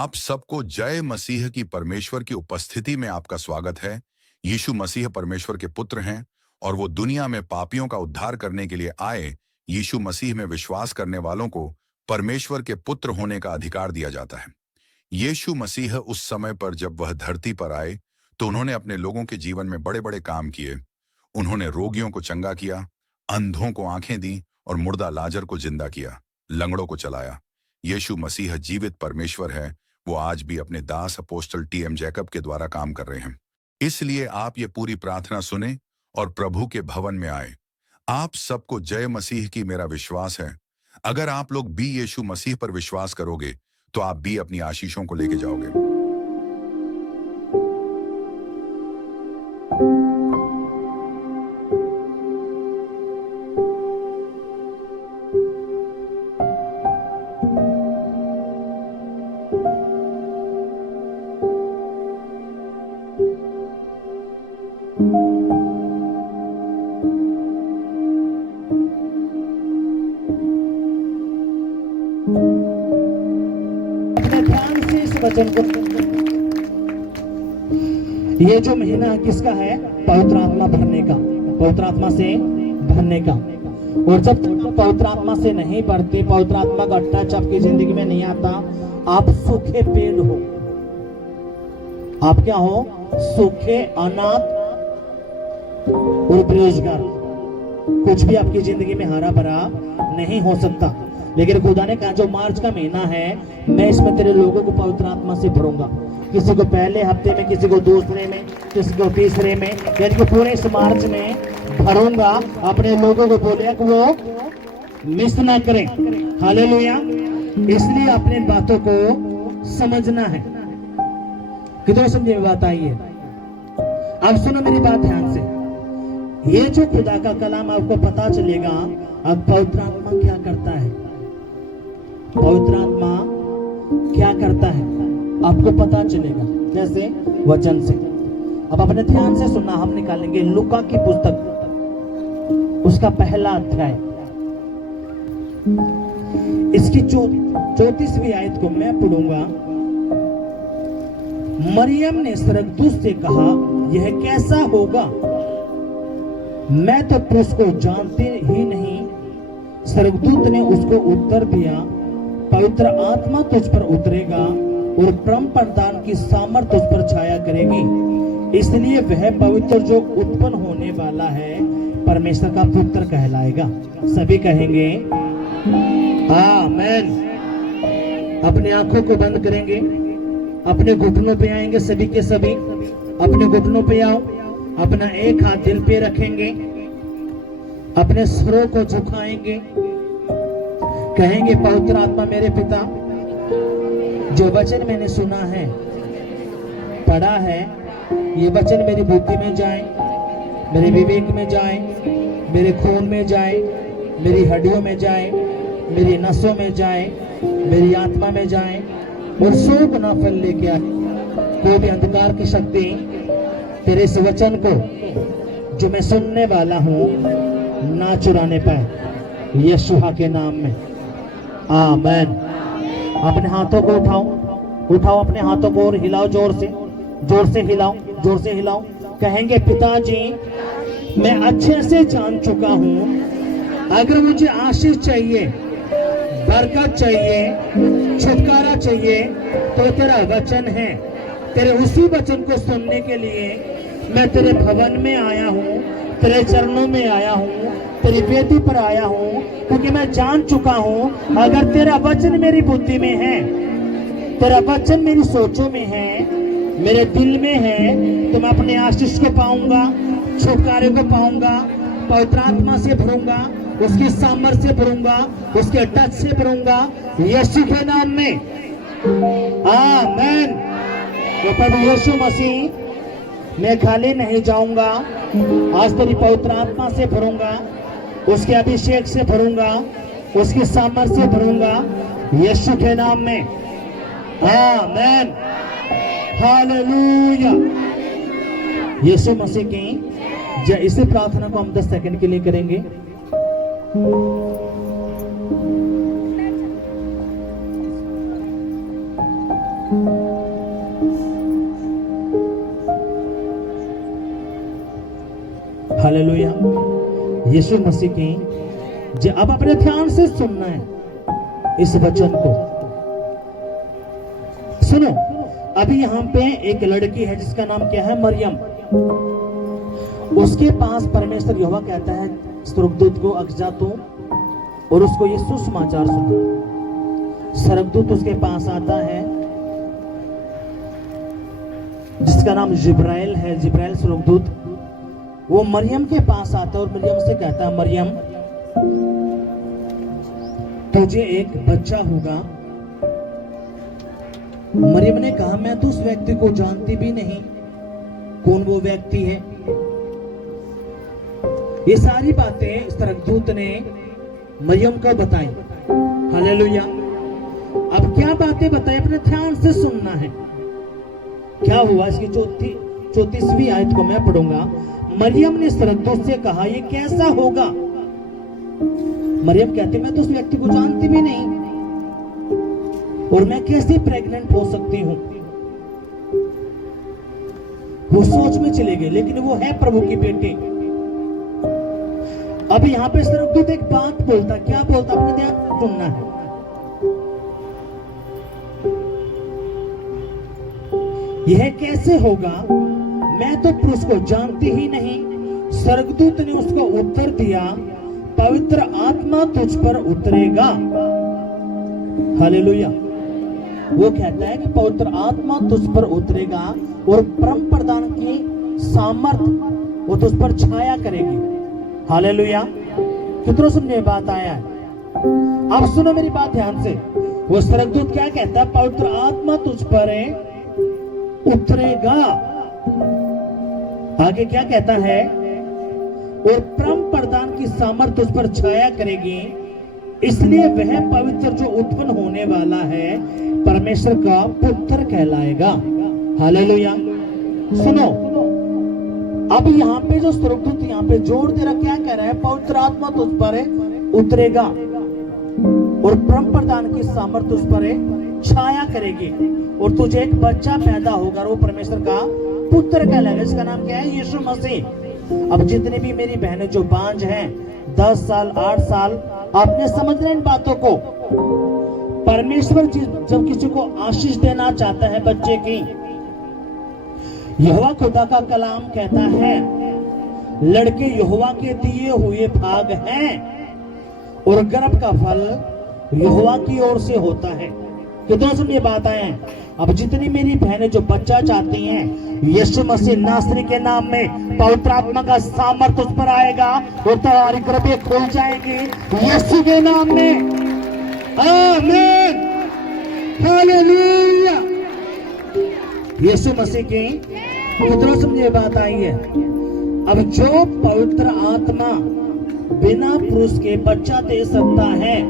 आप सबको जय मसीह की परमेश्वर की उपस्थिति में आपका स्वागत है। यीशु मसीह परमेश्वर के पुत्र हैं और वो दुनिया में पापियों का उद्धार करने के लिए आए। यीशु मसीह में विश्वास करने वालों को परमेश्वर के पुत्र होने का अधिकार दिया जाता है। यीशु मसीह उस समय पर जब वह धरती पर आए तो उन्होंने अपने लोगों के जीवन में बड़े बड़े काम किए। उन्होंने रोगियों को चंगा किया, अंधों को आंखें दी और मुर्दा लाजर को जिंदा किया, लंगड़ों को चलाया। यीशु मसीह जीवित परमेश्वर है। वो आज भी अपने दास अपोस्टल टी.एम. जैकब के द्वारा काम कर रहे हैं। इसलिए आप ये पूरी प्रार्थना सुने और प्रभु के भवन में आए। आप सबको जय मसीह की मेरा विश्वास है। अगर आप लोग भी यीशु मसीह पर विश्वास करोगे तो आप भी अपनी आशीषों को लेके जाओगे। अपने ध्यान से इस वचन को, ये जो महीना किसका है? पवित्र आत्मा भरने का, पवित्र आत्मा से भरने का। और जब पवित्र आत्मा से नहीं भरते, पवित्र आत्मा का टच आपकी जिंदगी में नहीं आता, आप सूखे पेड़ हो। आप क्या हो? सूखे, अनाथ और बेरोजगार। कुछ भी आपकी जिंदगी में हरा भरा नहीं हो सकता। लेकिन खुदा ने कहा जो मार्च का महीना है, मैं इसमें तेरे लोगों को पवित्र आत्मा से भरूंगा। किसी को पहले हफ्ते में, किसी को दूसरे में, किसी को तीसरे में, यानी कि पूरे इस मार्च में भरूंगा। अपने लोगों को बोले कि वो मिस ना करें। हालेलुया। इसलिए अपने बातों को समझना है। कितने समझे बात आई है? अब सुनो मेरी बात ध्यान से। ये जो खुदा का कलाम आपको पता चलेगा अब पवित्र आत्मा क्या करता है। पवित्र आत्मा क्या करता है आपको पता चलेगा, जैसे वचन से। अब अपने ध्यान से सुनना। हम निकालेंगे लूका की पुस्तक, उसका पहला अध्याय, इसकी 34वीं आयत को मैं पढ़ूंगा। मरियम ने स्वर्गदूत से कहा, यह कैसा होगा? मैं तो पुरुष को जानती ही नहीं। स्वर्गदूत ने उसको उत्तर दिया, पवित्र आत्मा तुझ पर उतरेगा और परम प्रधान की सामर्थ तुझ पर छाया करेगी। इसलिए वह पवित्र जो उत्पन्न होने वाला है परमेश्वर का पुत्र कहलाएगा। सभी कहेंगे आमीन। अपनी आंखों को बंद करेंगे, अपने घुटनों पे आएंगे। सभी के सभी अपने घुटनों पे आओ। अपना एक हाथ दिल पे रखेंगे, अपने सिरों को झुकाएंगे, कहेंगे पवित्र आत्मा मेरे पिता, जो वचन मैंने सुना है, पढ़ा है, ये वचन मेरी बुद्धि में जाए, मेरे विवेक में जाए, मेरे खून में जाए, मेरी हड्डियों में जाए, मेरी नसों में जाए, मेरी आत्मा में जाए और सो गुना फल लेके आए। कोई भी अंधकार की शक्ति तेरे इस वचन को जो मैं सुनने वाला हूं ना चुराने पाए, यीशु के नाम में आमीन। अपने हाथों को उठाओ, उठाओ अपने हाथों को और हिलाओ जोर से हिलाओ, जोर से हिलाओ। कहेंगे पिताजी, मैं अच्छे से जान चुका हूं, अगर मुझे आशीष चाहिए, बरकत चाहिए, छुटकारा चाहिए तो तेरा वचन है। तेरे उसी वचन को सुनने के लिए मैं तेरे भवन में आया हूँ, तेरे चरणों में आया हूँ, तेरी वेदी पर आया हूँ, क्योंकि मैं जान चुका हूँ अगर तेरा वचन मेरी बुद्धि में है, तेरा वचन मेरी सोचों में है, मेरे दिल में है, तो मैं अपने आशीष को पाऊंगा, छुटकारे को पाऊंगा, पवित्र आत्मा से भरूंगा, उसकी सामर्थ्य से भरूंगा, उसके टच से भरूंगा, यीशु के नाम में आमीन। तो प्रभु यीशु मसीह, मैं खाली नहीं जाऊंगा, आज तेरी पवित्र आत्मा से भरूंगा, उसके अभिषेक से भरूंगा, उसकी सामर्थ्य से भरूंगा, यीशु के नाम में आमीन। हालेलुया। यीशु मसीह की इसी प्रार्थना को हम 10 सेकंड के लिए करेंगे। हालेलुया। यीशु मसीह की अब अपने ध्यान से सुनना है इस वचन को। सुनो, अभी यहाँ पे एक लड़की है जिसका नाम क्या है, मरियम। उसके पास परमेश्वर यहोवा कहता है स्वर्गदूत को, अगजा तू और उसको ये सुसमाचार सुना। स्वर्गदूत उसके पास आता है जिसका नाम जिब्राइल है, जिब्राइल स्वर्गदूत। वो मरियम के पास आता है और मरियम से कहता है, मरियम तुझे एक बच्चा होगा। मरियम ने कहा, मैं तो उस व्यक्ति को जानती भी नहीं, कौन वो व्यक्ति है। ये सारी बातें स्वर्गदूत ने मरियम को बताई। हालेलुया। अब क्या बातें बताई, अपने ध्यान से सुनना है। क्या हुआ, इसकी 34वीं आयत को मैं पढ़ूंगा। मरियम ने स्वर्गदूत से कहा, ये कैसा होगा। मरियम कहती, मैं तो उस व्यक्ति को जानती भी नहीं और मैं कैसे प्रेग्नेंट हो सकती हूं। वो सोच में चले गए, लेकिन वो है प्रभु की बेटी। अब यहाँ पे स्वर्गदूत एक बात बोलता, क्या बोलता, अपने ध्यान से सुनना है। यह कैसे होगा, मैं तो पुरुष को जानती ही नहीं। स्वर्गदूत ने उसको उत्तर दिया, पवित्र आत्मा तुझ पर उतरेगा। हालेलुया। वो कहता है कि पवित्र आत्मा तुझ पर उतरेगा और परम प्रधान की सामर्थ वो तुझ पर छाया करेगी। हालेलुया। कितना सुनने बात आया है। अब सुनो मेरी बात ध्यान से। वो स्वर्गदूत क्या कहता है, पवित्र आत्मा तुझ पर उतरेगा। आगे क्या कहता है, और परम प्रधान की सामर्थ उस पर छाया करेगी, इसलिए वह पवित्र जो उत्पन्न होने वाला है परमेश्वर का पुत्र कहलाएगा। हालेलुया। सुनो, अब यहाँ पे जो स्वर्गदूत यहाँ पे जोर दे रहा, क्या कह रहा है, पवित्र आत्मा तुझ पर उतरेगा और परम प्रधान की सामर्थ उस पर छाया करेगी और तुझे एक बच्चा पैदा होगा, वो परमेश्वर का पुत्र कहलाएगा। इसका नाम क्या है, यीशु मसीह। अब जितने भी मेरी बहनें जो बांझ हैं, 10 साल 8 साल, आपने समझ रहे इन बातों को। परमेश्वर जब किसी को आशीष देना चाहता है बच्चे की, यहोवा खुदा का कलाम कहता है, लड़के यहोवा के दिए हुए भाग हैं और गर्भ का फल यहोवा की ओर से होता है। कितना सुन ये बात आए हैं। अब जितनी मेरी बहनें जो बच्चा चाहती हैं, यीशु मसीह नासरी के नाम में पवित्र आत्मा का सामर्थ उस पर आएगा और तुम्हारी गर्भें खुल जाएंगी यीशु के नाम में। आमीन। हालेलुया। यीशु मसीह की कितना समझे बात आई है। अब जो पवित्र आत्मा बिना पुरुष के बच्चा दे सकता है,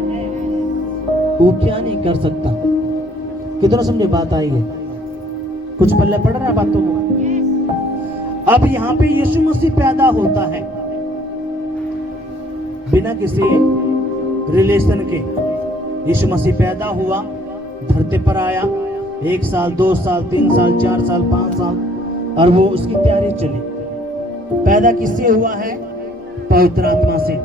वो क्या नहीं कर सकता। कितना समझे बात आई है। कुछ पल्ले पड़ रहा है बातों को। अब यहाँ पे यीशु मसीह पैदा होता है बिना किसी रिलेशन के। यीशु मसीह पैदा हुआ, धरती पर आया, 1 साल 2 साल 3 साल 4 साल 5 साल, और वो उसकी तैयारी चली। पैदा किससे हुआ है, पवित्र आत्मा से।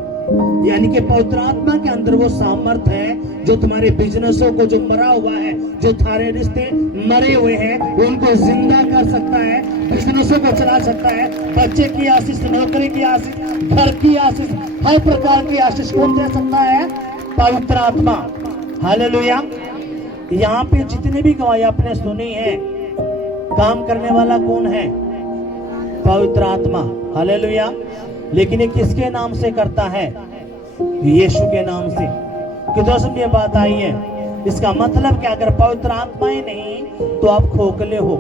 यानी कि पवित्र आत्मा के अंदर वो सामर्थ है जो तुम्हारे बिजनेसों को, जो मरा हुआ है, जो थारे रिश्ते मरे हुए हैं, उनको जिंदा कर सकता है, बिजनेसों को चला सकता है। बच्चे की आशीष, नौकरी की आशीष, घर की आशीष, हर प्रकार की आशीष कौन दे सकता है, पवित्र आत्मा। हालेलुया। यहाँ पे जितने भी गवाही आपने सुनी है, काम करने वाला कौन है, पवित्र आत्मा। हालेलुया। लेकिन ये किसके नाम से करता है, यीशु के नाम से। कितना समझे बात आई है। इसका मतलब क्या, अगर पवित्र आत्मा ही नहीं तो आप खोखले हो,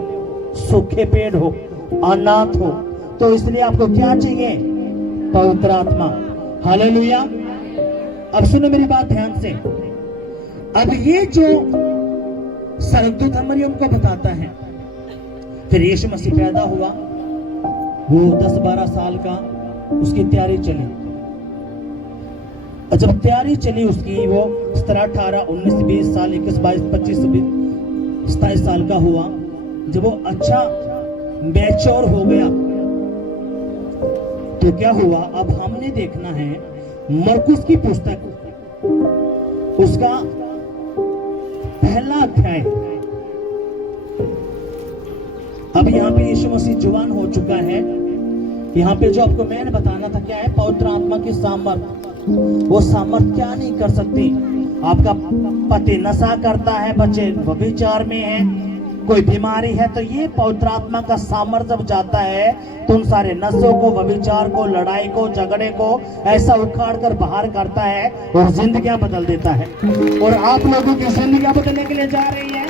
सूखे पेड़ हो, अनाथ हो। तो इसलिए आपको क्या चाहिए, पवित्र आत्मा। हालेलुया। अब सुनो मेरी बात ध्यान से। अब ये जो स्वर्गदूत मरियम को बताता है, फिर यीशु मसीह पैदा हुआ, वो 10-12 साल का, उसकी तैयारी चली। जब तैयारी चली उसकी, वो 17, 18, 19, 20 साल, 21, 22, 25, 27 साल का हुआ। जब वो अच्छा मैच्योर हो गया तो क्या हुआ, अब हमने देखना है मरकुस की पुस्तक, उसका पहला अध्याय। अब यहाँ पे यीशु मसीह जवान हो चुका है। यहाँ पे जो आपको मैंने बताना था क्या है, पवित्र आत्मा की सामर्थ। वो सामर्थ क्या नहीं कर सकती। आपका पति नशा करता है, बच्चे व्यभिचार में है, कोई बीमारी है, तो ये पवित्र आत्मा का सामर्थ जब जाता है तो उन सारे नशों को, व्यभिचार को, लड़ाई को, झगड़े को ऐसा उखाड़ कर बाहर करता है और जिंदगियां बदल देता है। और आप लोगों की जिंदगियां बदलने के लिए जा रही है,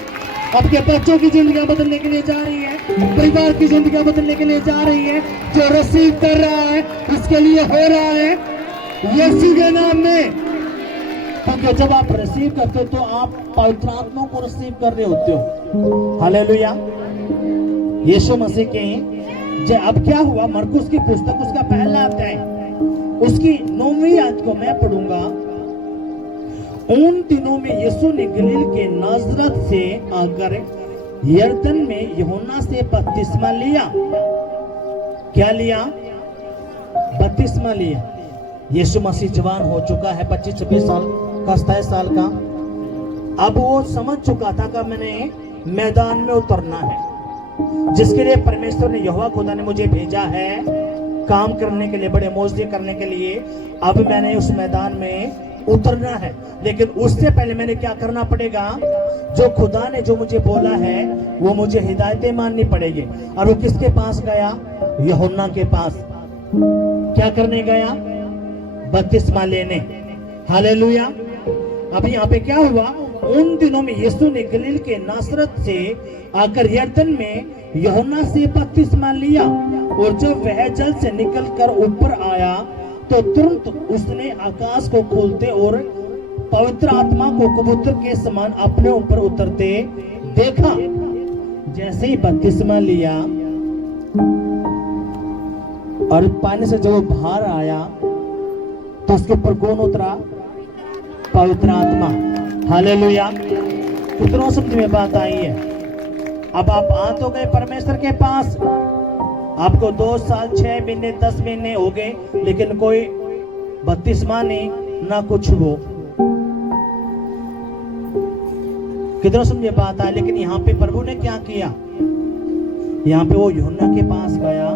आपके बच्चों की जिंदगियां बदलने के लिए जा रही है, परिवार की जिंदगियां बदलने के लिए जा रही है। जो रिसीव कर रहा है उसके लिए हो रहा है यीशु के नाम में। क्योंकि जब आप रिसीव करते हो तो आप पवित्र आत्मा को रिसीव कर रहे होते हो। हालेलुया, यीशु मसीह के। अब क्या हुआ, मरकुस की पुस्तक उसका पहला अध्याय, उसकी 9वीं आयत को मैं पढ़ूंगा। उन दिनों में यीशु ने गलील के नाजरत से आकर यरदन में यूहन्ना से बपतिस्मा लिया। क्या लिया? बपतिस्मा लिया। यीशु मसीह जवान हो चुका है, 25-26 साल का, 27 साल का। अब वो समझ चुका था कि मैंने मैदान में उतरना है, जिसके लिए परमेश्वर ने, यहोवा खुदा ने मुझे भेजा है काम करने के लिए, बड़े मोजदे करने के लिए। अब मैंने उस मैदान में उतरना है, लेकिन उससे पहले मैंने क्या करना पड़ेगा? जो खुदा ने जो मुझे बोला है वो मुझे हिदायतें माननी पड़ेगी। और वो किसके पास गया? यूहन्ना के पास। क्या करने गया? बपतिस्मा लेने। हालेलुया। अब यहाँ पे क्या हुआ? उन दिनों में यीशु ने गलील के नासरत से आकर यरदन में यूहन्ना से बपतिस्मा लिया, और जब वह जल से निकलकर ऊपर आया तो तुरंत उसने आकाश को खोलते और पवित्र आत्मा को कबूतर के समान अपने ऊपर उतरते देखा। जैसे ही बपतिस्मा लिया और पानी से जब बाहर आया तो उसके ऊपर कौन उतरा? पवित्र आत्मा। हालेलुया। कितनों समझ में बात आई है? अब आप आ तो गए परमेश्वर के पास, आपको 2 साल 6 महीने 10 महीने हो गए, लेकिन कोई बपतिस्मा नहीं, ना कुछ हो। कितनों समझे बात आई? लेकिन यहाँ पे प्रभु ने क्या किया? यहाँ पे वो यूहन्ना के पास गया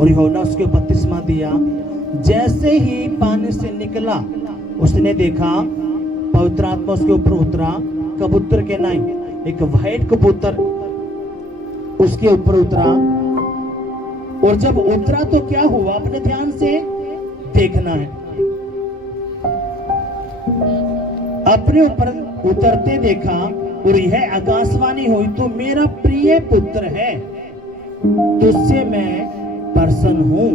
और यूहन्ना उसको बपतिस्मा दिया। जैसे ही पानी से निकला उसने देखा पवित्र आत्मा उसके ऊपर उतरा, कबूतर के नहीं, एक व्हाइट कबूतर उसके ऊपर उतरा। और जब उतरा तो क्या हुआ? अपने ध्यान से देखना है। अपने ऊपर उतरते देखा और यह आकाशवाणी हुई, तो मेरा प्रिय पुत्र है, तुझसे मैं प्रसन्न हूं।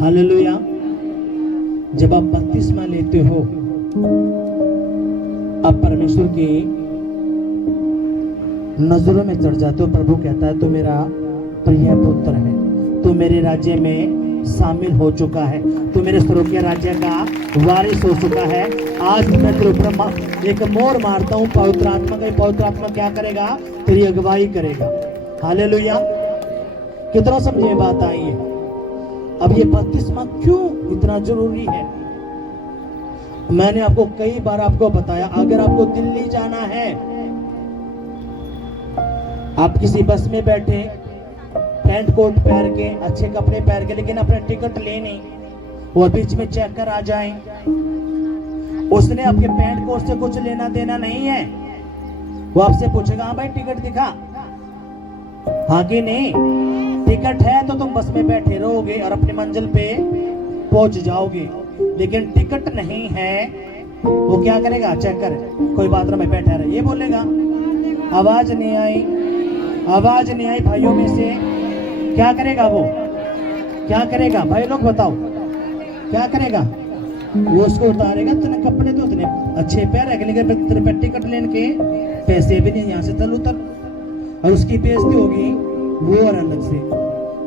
हालेलुया। जब आप बपतिस्मा लेते हो आप परमेश्वर की नजरों में चढ़ जाते हो। प्रभु कहता है तू मेरा प्रिय पुत्र है, तू मेरे राज्य में शामिल हो चुका है, तू मेरे स्वर्गीय राज्य का वारिस हो चुका है। आज मैं तेरे ऊपर एक मोर मारता हूँ पवित्र आत्मा का। पवित्र आत्मा क्या करेगा? तेरी अगुवाई करेगा। हालेलुया। कितना समझे बात आई है? अब ये बपतिस्मा क्यों इतना जरूरी है? मैंने आपको कई बार आपको बताया, अगर आपको दिल्ली जाना है, आप किसी बस में बैठे, पैंट कोट पहन के, अच्छे कपड़े पहन के, लेकिन अपने टिकट लेनी, वो बीच में चेक कर आ जाए, उसने आपके पैंट कोट से कुछ लेना देना नहीं है। वो आपसे पूछेगा हाँ भाई टिकट दिखा, हाँ कि नहीं? टिकट है तो तुम बस में बैठे रहोगे और अपनी मंजिल पे पहुंच जाओगे। लेकिन टिकट नहीं है, वो क्या करेगा? चेक कर, कोई बात में बैठा रहे, ये बोलेगा। आवाज नहीं आई, आवाज नहीं आई भाइयों में से, क्या करेगा वो? क्या करेगा भाई लोग बताओ? क्या करेगा? वो उसको उतारेगा। तूने कपड़े तो उतने अच्छे पहन रखे, लेकिन तेरे पे टिकट लेने के पैसे भी नहीं, यहाँ से चल उतर, और उसकी बेइज्जती होगी वो और अलग से।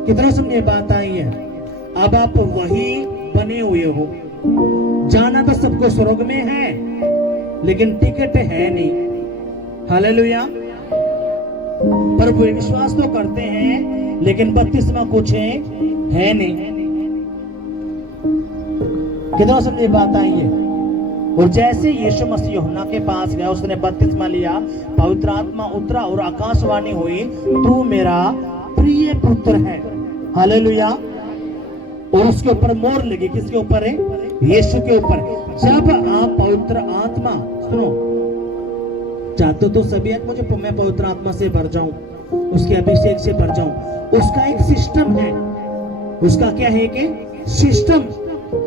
कितना समझे बात आई है? अब आप वही बने हुए हो, जाना तो सबको स्वर्ग में है, लेकिन टिकट है नहीं। हालेलुया। पर वो विश्वास तो करते हैं, लेकिन बपतिस्मा कुछ है नहीं। कितना समझे बात आई है। और जैसे यीशु मसीह यूहन्ना के पास गया, उसने बपतिस्मा लिया, पवित्र आत्मा उतरा और आकाशवाणी हुई, तू मेरा प्रिय पुत्र है। हालेलुया। और उसके ऊपर मोहर लगी। किसके ऊपर है? यीशु के ऊपर। जब आप पवित्र आत्मा, सुनो, चाहते तो सभी आज मुझे मैं पवित्र आत्मा से भर जाऊं, उसके अभिषेक से भर जाऊं, उसका एक सिस्टम है। उसका क्या है कि सिस्टम।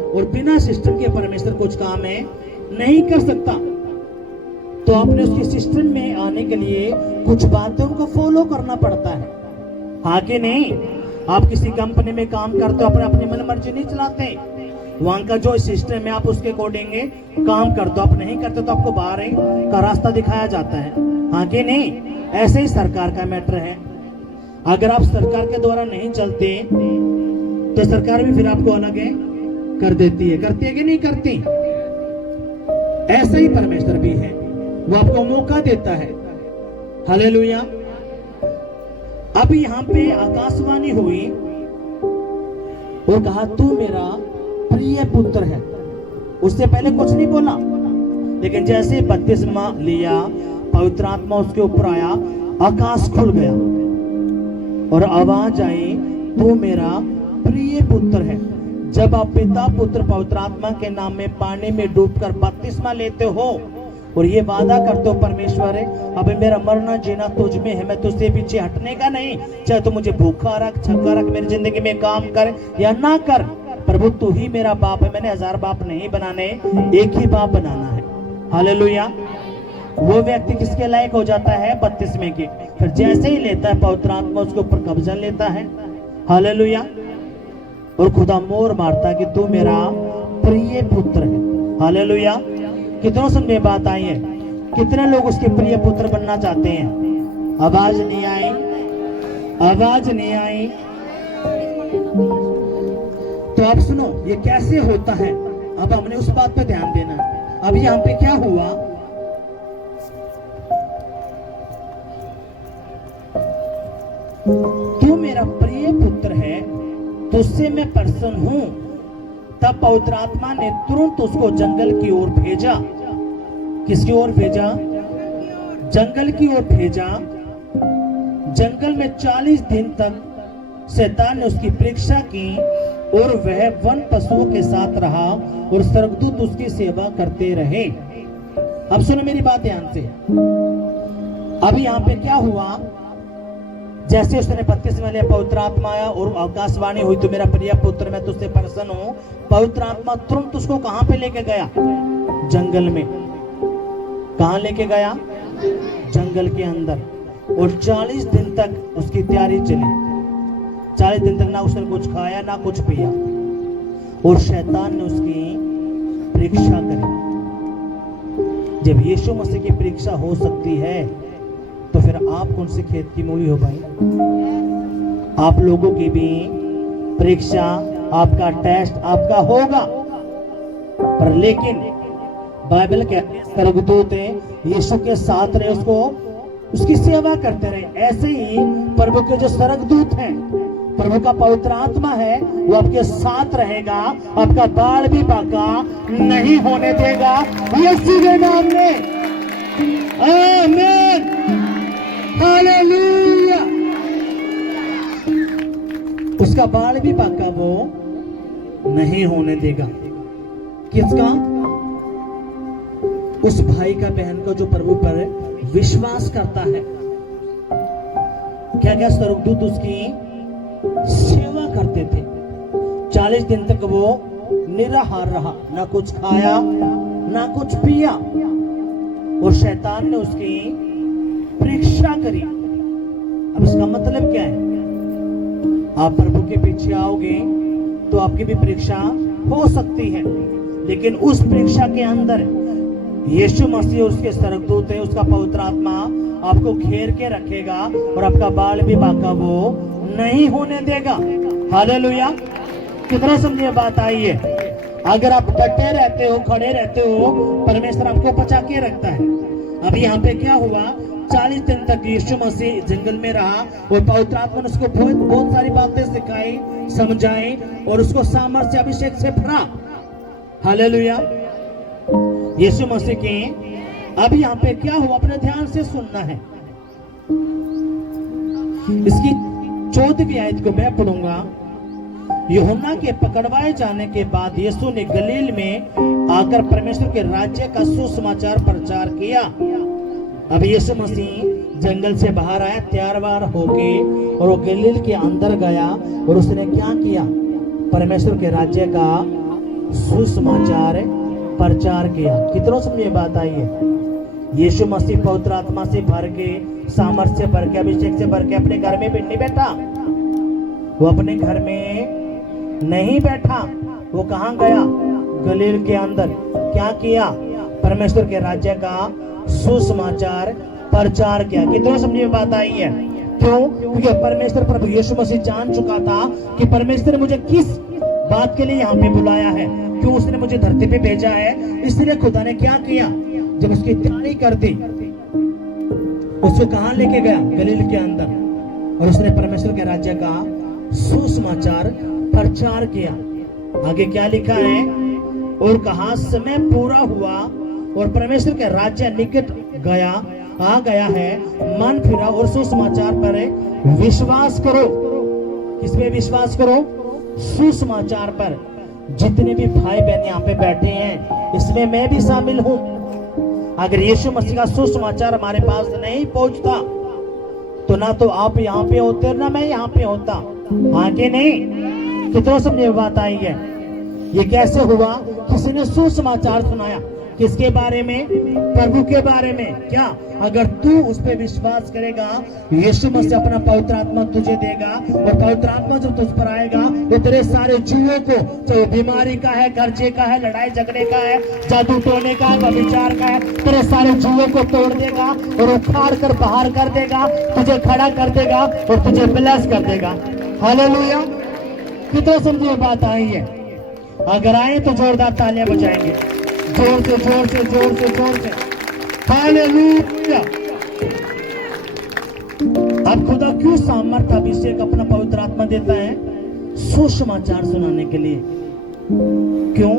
और बिना सिस्टम के परमेश्वर कुछ काम है नहीं कर सकता। तो आपने उसके सिस्टम में आने के लिए कुछ बातें उनको फॉलो करना पड़ता है। हाँ कि नहीं? आप किसी कंपनी में काम करते हो, अपनी मन मर्जी नहीं चलाते। वहां का जो सिस्टम है आप उसके अकॉर्डिंग काम करते हो। आप नहीं करते तो आपको बाहर का रास्ता दिखाया जाता है। हाँ कि नहीं? ऐसे ही सरकार का मैटर है। अगर आप सरकार के द्वारा नहीं चलते तो सरकार भी फिर आपको अलग कर देती है। करती है कि नहीं करती? ऐसा ही परमेश्वर भी है, वो आपको मौका देता है। हालेलुया। अब यहां पे आकाशवाणी हुई और कहा, तू मेरा प्रिय पुत्र है। उससे पहले कुछ नहीं बोला, लेकिन जैसे बपतिस्मा लिया, पवित्र आत्मा उसके ऊपर आया, आकाश खुल गया और आवाज आई, तू मेरा प्रिय पुत्र है। जब आप पिता पुत्र पवित्र आत्मा के नाम में पानी में डूबकर बपतिस्मा लेते हो और ये वादा करते हो, परमेश्वर है अब मेरा मरना जीना तुझ में है, मैं तुझसे पीछे हटने का नहीं, चाहे तू मुझे भूखा रख, छक्का रख, मेरी जिंदगी में काम कर या ना कर, प्रभु तू ही मेरा बाप है। मैंने 1000 बाप नहीं बनाने, एक ही बाप बनाना है। हालेलुया। वो व्यक्ति किसके लायक हो जाता है? बपतिस्मे के। फिर जैसे ही लेता है पवित्र आत्मा, उसके ऊपर कब्जा लेता है। हालेलुया। और खुदा मोर मारता कि तू मेरा प्रिय पुत्र है। हालेलुया। कितनों समझे बात आई है? कितने लोग उसके प्रिय पुत्र बनना चाहते हैं? आवाज नहीं आई, आवाज नहीं आई। तो आप सुनो, ये कैसे होता है? अब हमने उस बात पे ध्यान देना। अब यहां पे क्या हुआ? तू मेरा प्रिय पुत्र है, तुझसे मैं प्रसन्न हूं। तब पवित्र आत्मा ने तुरंत उसको जंगल की ओर भेजा। किसकी ओर भेजा? जंगल की ओर भेजा। जंगल में 40 दिन तक शैतान ने उसकी परीक्षा की और वह वन पशुओं के साथ रहा और स्वर्गदूत उसकी सेवा करते रहे। अब सुनो मेरी बात ध्यान से। अब यहाँ पे क्या हुआ? जैसे उसने बपतिस्मा लिया, पवित्र आत्मा आया और आकाशवाणी हुई, तो मेरा प्रिय पुत्र मैं तुझसे प्रसन्न हूं। पवित्र आत्मा तुरंत उसको कहां पे लेके गया? जंगल में। कहां लेके गया? जंगल के अंदर। और 40 दिन तक उसकी तैयारी चली। 40 दिन तक ना उसने कुछ खाया ना कुछ पिया, और शैतान ने उसकी परीक्षा करी। जब यीशु मसीह की परीक्षा हो सकती है तो फिर आप कौन से खेत की मूली हो भाई? आप लोगों की भी परीक्षा, आपका टेस्ट आपका होगा। पर लेकिन बाइबल कहते हैं स्वर्गदूत यीशु के साथ रहे, उसको उसकी सेवा करते रहे। ऐसे ही प्रभु के जो स्वर्गदूत हैं, प्रभु का पवित्र आत्मा है, वो आपके साथ रहेगा, आपका बाल भी बाका नहीं होने देगा यीशु के नाम में। आमीन। हालेलुया। उसका बाल भी बाका वो नहीं होने देगा। किसका? उस भाई का, बहन का जो प्रभु पर विश्वास करता है। क्या क्या स्वर्गदूत उसकी सेवा करते थे। 40 दिन तक वो निराहार रहा, ना कुछ खाया ना कुछ पिया, और शैतान ने उसकी परीक्षा करी। अब इसका मतलब क्या है? आप प्रभु के पीछे आओगे तो आपकी भी परीक्षा हो सकती है, लेकिन उस परीक्षा के अंदर यीशु मसीह उसके स्वर्गदूत है, उसका पवित्र आत्मा आपको घेर के रखेगा और आपका बाल भी बाका वो नहीं होने देगा। हालेलुया। कितना समझिए बात आई है? अगर आप डटे रहते हो, खड़े रहते हो, परमेश्वर आपको बचा के रखता है। अब यहाँ पे क्या हुआ? 40 दिन तक यीशु मसीह जंगल में रहा और पवित्र आत्मा ने उसको बहुत सारी बातें सिखाई, समझाई और उसको सामर्थ्य अभिषेक से भरा। हालेलुया। यीशु मसीह के अब यहाँ पे क्या हुआ, अपने ध्यान से सुनना है। इसकी 14वीं आयत को मैं पढ़ूंगा। यूहन्ना के पकड़वाए जाने के बाद यीशु ने गलील में आकर परमेश्वर के राज्य का सुसमाचार प्रचार किया। अब यीशु मसीह जंगल से बाहर आया तैयार होके, और वो गलील के अंदर गया और उसने क्या किया, परमेश्वर के राज्य का सुसमाचार प्रचार किया। कितनों समझ में बात आई है? यीशु मसीह पवित्र आत्मा से भर के, सामर्थ्य से भर के, अभिषेक से भर के अपने घर में भी नहीं बैठा। वो अपने घर में नहीं बैठा, वो कहां गया? गलील के अंदर। क्या किया? परमेश्वर के राज्य का सुसमाचार प्रचार किया। कितनों समझ में बात आई है? क्यों? क्योंकि परमेश्वर प्रभु यीशु मसीह जान चुका था कि परमेश्वर ने मुझे किस बात के लिए यहाँ पे बुलाया है, क्यों उसने मुझे धरती पे भेजा है। इसलिए खुदा ने क्या किया, जब उसकी तैयारी कर दी, उसको कहां लेके गया? गलील के अंदर, और उसने परमेश्वर के राज्य का सुसमाचार प्रचार किया। आगे क्या लिखा है? और कहा समय पूरा हुआ और परमेश्वर के राज्य निकट गया, आ गया है, मन फिरा और सुसमाचार पर विश्वास करो। किस पे विश्वास करो? सुसमाचार पर। जितने भी भाई बहन यहाँ पे बैठे हैं, इसमें मैं भी शामिल हूं। अगर यीशु मसीह का सुसमाचार हमारे पास नहीं पहुंचता तो ना तो आप यहाँ पे होते ना मैं यहाँ पे होता। आगे नहीं। कितनों समझे बात आई है? ये कैसे हुआ? किसी ने सुसमाचार सुनाया। किसके बारे में? प्रभु के बारे में। क्या? अगर तू उस पर विश्वास करेगा, यीशु मसीह अपना पवित्र आत्मा तुझे देगा, और पवित्र आत्मा जब तुझ पर आएगा तो तेरे सारे जुओं को, चाहे बीमारी का है, कर्जे का है, लड़ाई झगड़े का है, जादू टोने का है, व्यभिचार का है, तेरे सारे जुओं को तोड़ देगा और उखाड़ कर बाहर कर देगा, तुझे खड़ा कर देगा और तुझे ब्लेस कर देगा। हालेलुया। कितना समझिए बात आई है? अगर आए तो जोरदार तालियां बजाएंगे, जोर से जोर से जोर से जोर से। हालेलुया। अब खुदा क्यों सामर्थ अभिषेक अपना पवित्र आत्मा देता है? सुसमाचार सुनाने के लिए। क्यों?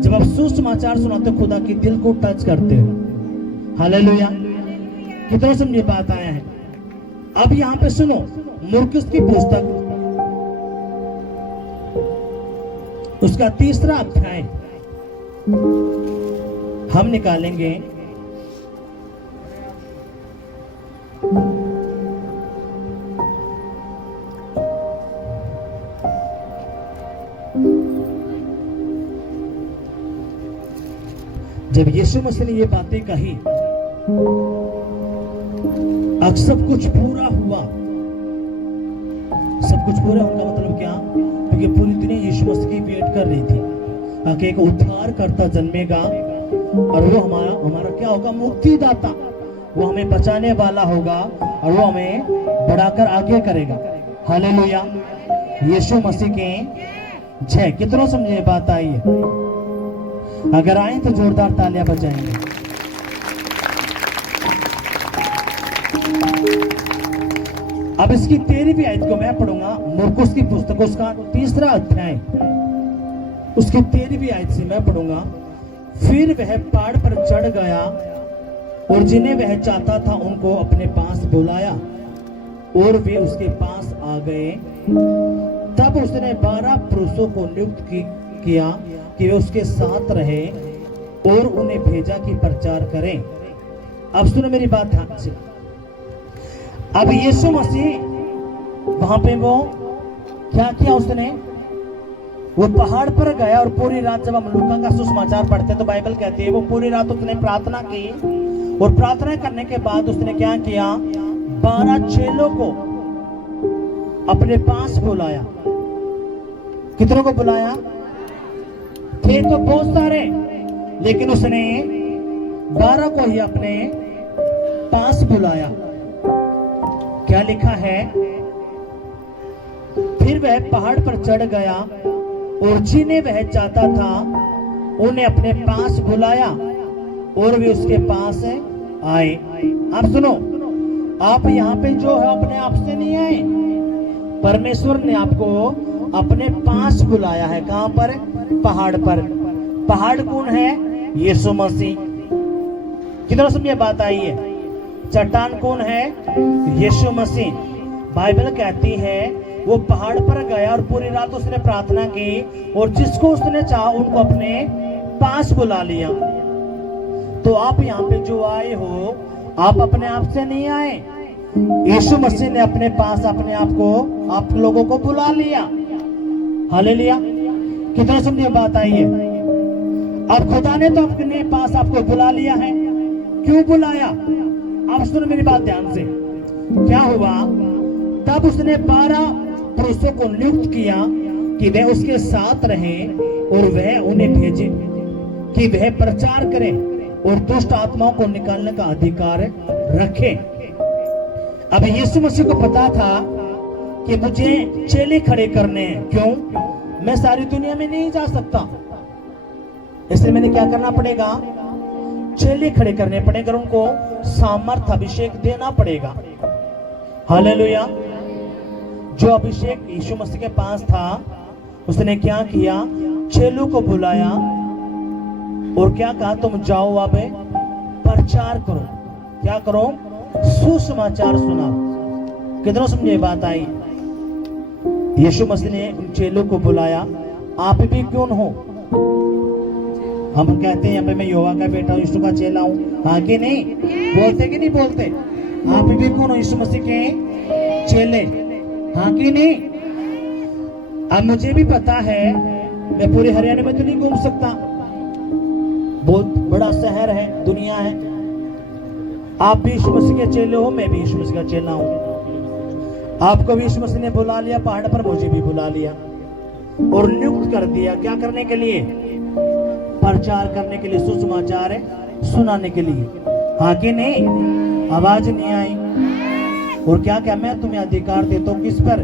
जब आप सुसमाचार सुनाते हो, खुदा की दिल को टच करते हो। हालेलुया। कितना समझे बात आया है? अब यहां पे सुनो, मुर्कुस की पुस्तक उसका 3रा अध्याय हम निकालेंगे। जब यीशु मसीह ने ये बातें कही, अब सब कुछ पूरा हुआ। सब कुछ पूरा होने का मतलब क्या? क्योंकि पूरी दुनिया यीशु मसीह की वेट कर रही थी कि एक उद्धार करता जन्मेगा और वो हमारा क्या होगा? मुक्तिदाता। वो हमें बचाने वाला होगा और वो हमें बढ़ाकर आगे करेगा। हालेलुया। यीशु मसीह के जय। कितनों समझे बात आई है? अगर आए तो जोरदार तालियां बजाएंगे। अब इसकी 13वीं आयत को मैं पढ़ूंगा। मुर्कुस की पुस्तक उसका 3रा अध्याय, उसकी 13वीं आयत से मैं पढ़ूंगा। फिर वह पहाड़ पर चढ़ गया और जिन्हें वह चाहता था उनको अपने पास बुलाया और वे उसके पास आ गए। तब उसने 12 पुरुषों को नियुक्त किया कि वे उसके साथ रहे और उन्हें भेजा कि प्रचार करें। अब सुनो मेरी बात ध्यान से। अब यीशु मसीह वहां पे वो क्या किया? उसने वो पहाड़ पर गया और पूरी रात, जब हम लूका का सुसमाचार पढ़ते तो बाइबल कहती है वो पूरी रात उसने प्रार्थना की, और प्रार्थना करने के बाद उसने क्या किया? 12 चेलों को अपने पास बुलाया। कितनों को बुलाया? थे तो बहुत सारे, लेकिन उसने 12 को ही अपने पास बुलाया। क्या लिखा है? फिर वह पहाड़ पर चढ़ गया और जिन्हें वह चाहता था उन्हें अपने पास बुलाया और वे उसके पास आए। आप सुनो, आप यहाँ पे जो है अपने आप से नहीं आए, परमेश्वर ने आपको अपने पास बुलाया है। कहां पर? पहाड़ पर। पहाड़ कौन है? यीशु मसीह। कितना समझे बात आई है? चट्टान कौन है? यीशु मसीह। बाइबल कहती है वो पहाड़ पर गया और पूरी रात उसने प्रार्थना की और जिसको उसने चाहा उनको अपने पास बुला लिया। तो आप यहाँ पे जो आए हो, आप अपने आप से नहीं आए, यीशु मसीह ने अपने पास अपने आप को, आप लोगों को बुला लिया। हालेलुया। कितना समझे बात आई है? अब खुदा ने तो अपने पास आपको बुला लिया है। क्यों बुलाया? आप सुनो मेरी बात ध्यान से। क्या हुआ? तब उसने 12 पुरुषों को नियुक्त किया कि वे उसके साथ रहें और वह उन्हें भेजे कि वह प्रचार करें और दुष्ट आत्माओं को निकालने का अधिकार रखें। अब यीशु मसीह को पता था कि मुझे चेले खड़े करने हैं। क्यों? मैं सारी दुनिया में नहीं जा सकता, इसलिए मैंने क्या करना पड़ेगा? चेले खड़े करने पड़ेगा, उनको सामर्थ अभिषेक देना पड़ेगा। हालेलुया। जो अभिषेक यीशु मसीह के पास था, उसने क्या किया? चेलों को बुलाया और क्या कहा? तुम जाओ, अब प्रचार करो। क्या करो? सुसमाचार सुनाओ। कितना समझे बात आई? यीशु मसीह ने उन चेलों को बुलाया। आप भी कौन हो? हम कहते हैं मैं यहोवा का बेटा हूं, यीशु का चेला हूं। हाँ कि नहीं? बोलते कि नहीं बोलते? आप भी कौन हो? यीशु मसीह के चेले। हाँ कि नहीं? अब मुझे भी पता है मैं पूरे हरियाणा में तो नहीं घूम सकता, बहुत बड़ा शहर है, दुनिया है। आप भी यीशु मसीह के चेले हो, मैं भी यीशु मसीह का चेला हूं। आपको भी यीशु मसीह ने बुला लिया पहाड़ पर, मुझे भी बुला लिया और नियुक्त कर दिया। क्या करने के लिए? प्रचार करने के लिए, सुसमाचार सुनाने के लिए। हाँ कि नहीं? आवाज नहीं आई? और क्या क्या मैं तुम्हें अधिकार देता हूं किस पर?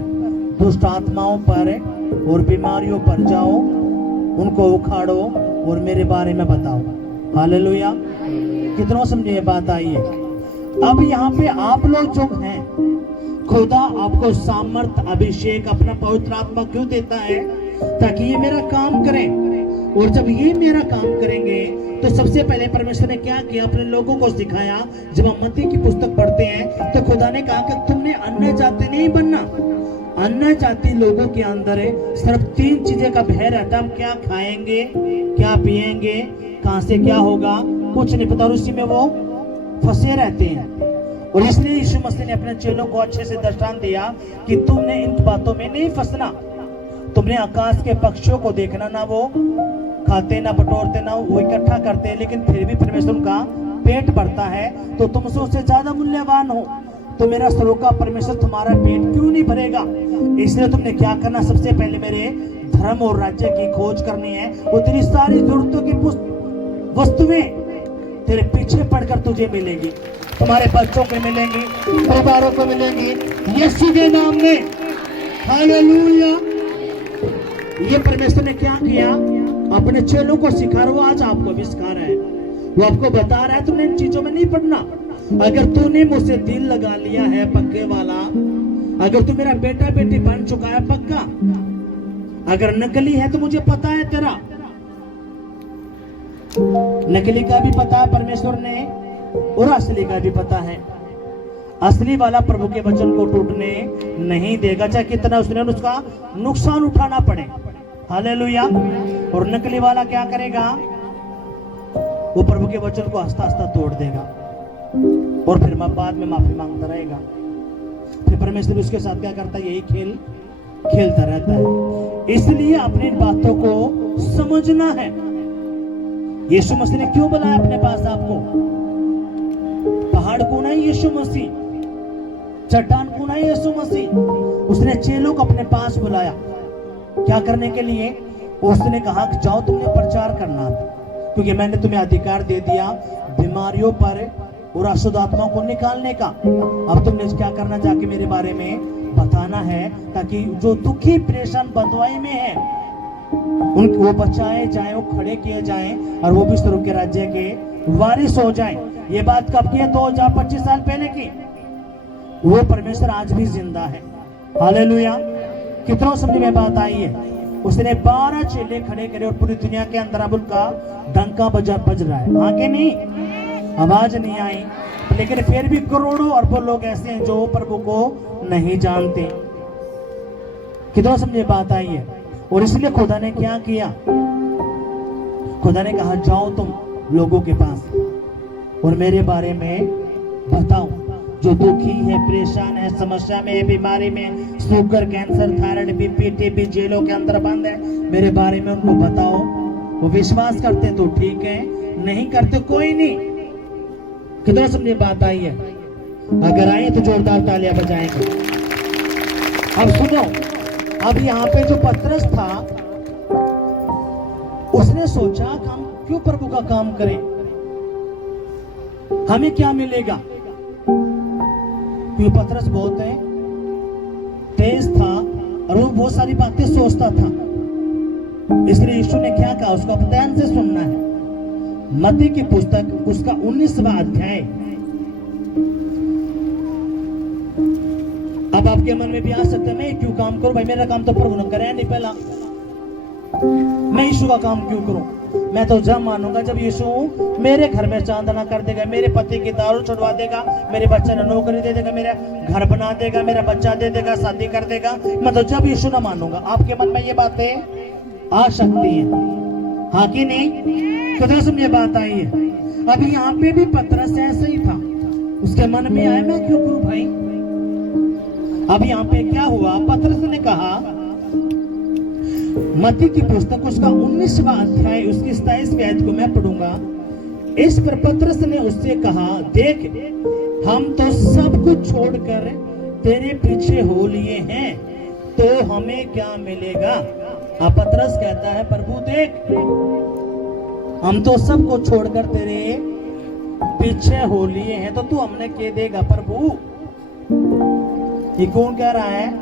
दुष्ट आत्माओं पर और बीमारियों पर जाओ, उनको उखाड़ो और मेरे बारे में बताओ। हालेलुया। कितना समझे ये बात आई है? अब यहाँ पे आप लोग जो हैं, खुदा आपको सामर्थ अभिषेक अपना पवित्र आत्मा क्यों देता है? ताकि ये मेरा काम करें। और जब ये मेरा काम करेंगे तो सबसे पहले परमेश्वर ने क्या किया? अपने लोगों को सिखाया। जब हम मत्ती की पुस्तक पढ़ते हैं तो खुदा ने कहा कि तुमने अन्य जाति नहीं बनना। अन्य जाति लोगों के अंदर सिर्फ 3 चीजें का भय रहता है। हम क्या खाएंगे, क्या पिएंगे, कहां से क्या होगा, कुछ नहीं पता, और उसी में वो फंसे रहते हैं। और इसलिए यीशु मसीह ने अपने चेलों को अच्छे से दृष्टांत दिया कि तुमने इन बातों में नहीं फंसना। तुमने आकाश के पक्षियों को देखना, ना वो खाते ना बटोरते ना वो इकट्ठा करते हैं, लेकिन फिर भी परमेश्वर का पेट भरता है। तो तुम उससे ज्यादा मूल्यवान हो। तो मेरा स्वर्ग का परमेश्वर तुम्हारा पेट क्यों नहीं भरेगा? इसलिए तुमने क्या करना? सबसे पहले मेरे धर्म और राज्य की खोज करनी है। वो तेरी सारी जरूरतों की वस्तुएं तेरे पीछे पड़कर तुझे मिलेगी, तुम्हारे बच्चों को मिलेंगी, परिवारों को मिलेंगी, यीशु के नाम में। हालेलुया। ये परमेश्वर ने क्या किया? अपने चेलों को सिखा रहा। वो आज आपको भी सिखा रहा है। वो आपको बता रहा है तुमने इन चीजों में नहीं पढ़ना। अगर तूने मुझसे दिल लगा लिया है पक्के वाला, अगर तू मेरा बेटा बेटी बन चुका है पक्का, अगर नकली है तो मुझे पता है तेरा नकली का भी पता है परमेश्वर ने, और असली का भी पता है। असली वाला प्रभु के वचन को टूटने नहीं देगा, चाहे कितना उसने उसका नुकसान उठाना पड़े। हालेलुया। और नकली वाला क्या करेगा? वो प्रभु के वचन को हंसता हंसता तोड़ देगा और फिर बाद में माफी मांगता रहेगा। फिर परमेश्वर उसके साथ क्या करता है? यही खेल खेलता रहता है। इसलिए अपनी बातों को समझना है। यीशु मसीह ने क्यों बुलाया अपने पास आपको? पहाड़ कौन है? यीशु मसीह। चट्टान कौन है? यीशु मसीह। उसने चेलों को अपने पास बुलाया। क्या करने के लिए? उसने कहा कि जाओ तुमने प्रचार करना, क्योंकि मैंने तुम्हें अधिकार दे दिया बीमारियों पर और अशुद्ध आत्माओं को निकालने का। अब तुमने क्या करना? जाके मेरे बारे में बताना है, ताकि जो दुखी परेशान बदवाई में है उनको वो बचाए जाए, वो खड़े किए जाए और वो भी स्वर्ग के राज्य के वारिस हो जाए। ये बात कब की है? 2025 साल पहले की। वो परमेश्वर आज भी जिंदा है। हालेलुया। कितना समझ में बात आई है? उसने 12 चेले खड़े करे और पूरी दुनिया के अंदर अब उनका डंका बज रहा है। हाँ कि नहीं? आवाज नहीं आई, लेकिन फिर भी करोड़ों अरबों लोग ऐसे हैं जो प्रभु को नहीं जानते। कितना समझे बात आई है। और इसलिए खुदा ने क्या किया? खुदा ने कहा जाओ तुम लोगों के पास और मेरे बारे में बताओ। जो दुखी है, परेशान है, समस्या में है, बीमारी में, sugar, cancer, thyroid, BP, TB, जेलों के अंदर बंद है, मेरे बारे में उनको बताओ। वो विश्वास करते तो ठीक है, नहीं करते कोई नहीं। कितना समझे बात आई है। अगर आए तो जोरदार तालियां बजाएंगे। अब सुनो, अब यहाँ पे जो पतरस था उसने सोचा कि हम क्यों प्रभु का काम करें, हमें क्या मिलेगा। क्योंकि पतरस बहुत है तेज था और वो बहुत सारी बातें सोचता था। इसलिए यीशु ने क्या कहा, उसका ध्यान से सुनना है। मत्ती की पुस्तक उसका 19वां अध्याय। अब आपके मन में भी आ सकता है मैं क्यों काम करूं भाई, मेरा काम तो प्रभु ने कराया नहीं, पहला मैं यीशु का काम क्यों करूं। मैं तो जब मानूंगा जब यीशु मेरे घर में चांदना कर देगा, मेरे पति की दारू छुड़वा देगा, मेरे बच्चे ने नौकरी दे देगा, मेरा घर बना देगा, मेरा बच्चा दे देगा, शादी कर देगा, मैं तो जब यीशु ना मानूंगा। आपके मन में ये बातें आ सकती हैं, हाँ कि नहीं? कितना समझे बात आई है। अभी यहाँ पे भी पतरस ऐसे ही था, उसके मन में आया मैं क्यों करूं भाई। अब यहाँ पे क्या हुआ, पतरस ने कहा, मत्ती की पुस्तक उसका 19वां अध्याय उसकी 27वें आयत को मैं पढ़ूंगा। इस पर पतरस ने उससे कहा, देख हम तो सब कुछ छोड़कर तेरे पीछे हो लिए हैं, तो हमें क्या मिलेगा। अब पतरस कहता है, प्रभु देख हम तो सब कुछ छोड़कर तेरे पीछे हो लिए हैं, तो तू हमने क्या देगा प्रभु। ये कौन कह रहा है?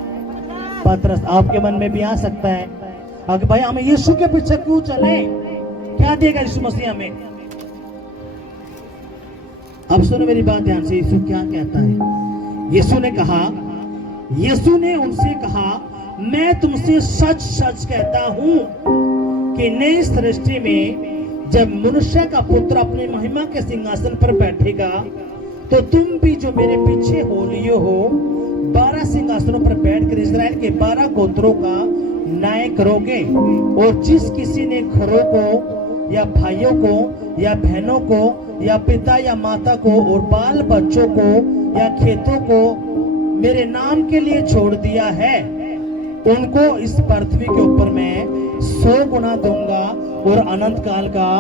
पतरस। आपके मन में भी आ सकता है अगर भाई हमें यीशु के पीछे क्यों चले, क्या देगा यीशु मसीह हमें। अब सुनो मेरी बात ध्यान से, यीशु क्या कहता है। यीशु ने उनसे कहा, मैं तुमसे सच सच कहता हूं कि नई सृष्टि में जब मनुष्य का पुत्र अपनी महिमा के सिंहासन पर बैठेगा, तो तुम भी जो मेरे पीछे हो लिए हो 12 सिंहासनों पर बैठकर इस्राएल के 12 गोत्रों का न्याय करोगे। और जिस किसी ने घरों को या भाइयों को या बहनों को या पिता या माता को और बाल बच्चों को या खेतों को मेरे नाम के लिए छोड़ दिया है, उनको इस पृथ्वी के ऊपर मैं 100 गुना दूंगा और अनंत काल का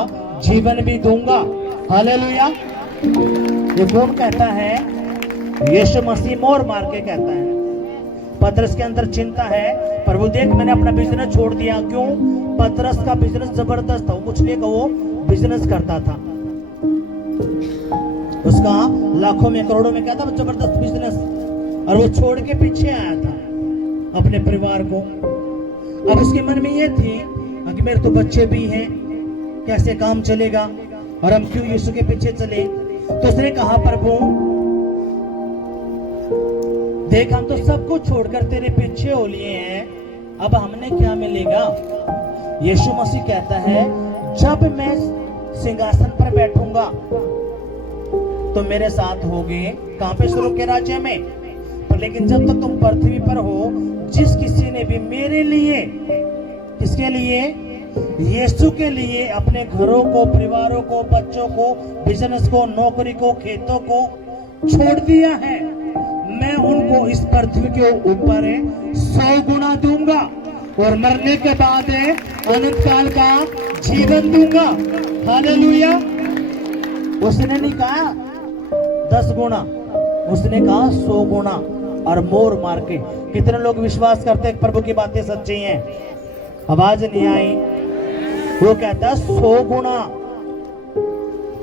जीवन भी दूंगा। हालेलुया। ये कौन कहता है? यीशु मसीह मोर मार के कहता है। पतरस के अंदर चिंता है, प्रभु देख मैंने अपना बिजनेस छोड़ दिया। क्यों? पतरस का बिजनेस जबरदस्त था, कुछ नहीं का वो बिजनेस करता था, उसका लाखों में करोड़ों में क्या था, जबरदस्त बिजनेस, और वो छोड़ के पीछे आया था अपने परिवार को। अब उसके मन में ये थी कि मेरे तो बच्चे भी हैं, कैसे काम चलेगा और हम क्यों यीशु के पीछे चले। तो उसने कहा, प्रभु देख हम तो सब कुछ छोड़कर तेरे पीछे हो लिए हैं, अब हमने क्या मिलेगा। यीशु मसीह कहता है, जब मैं सिंहासन पर बैठूंगा तो मेरे साथ होगे। कहां पे? स्वर्ग के राज्य में। पर लेकिन जब तक तुम पृथ्वी पर हो, जिस किसी ने भी मेरे लिए, किसके लिए? यीशु के लिए अपने घरों को, परिवारों को, बच्चों को, बिजनेस को, नौकरी को, खेतों को छोड़ दिया है, मैं उनको इस पृथ्वी के ऊपर 100 गुना दूंगा और मरने के बाद अनंत काल का जीवन दूंगा। हालेलुया। उसने नहीं कहा 10 गुना, उसने कहा 100 गुना और मोर मार के। कितने लोग विश्वास करते हैं प्रभु की बातें सच्ची हैं? आवाज नहीं आई। वो कहता है 100 गुना,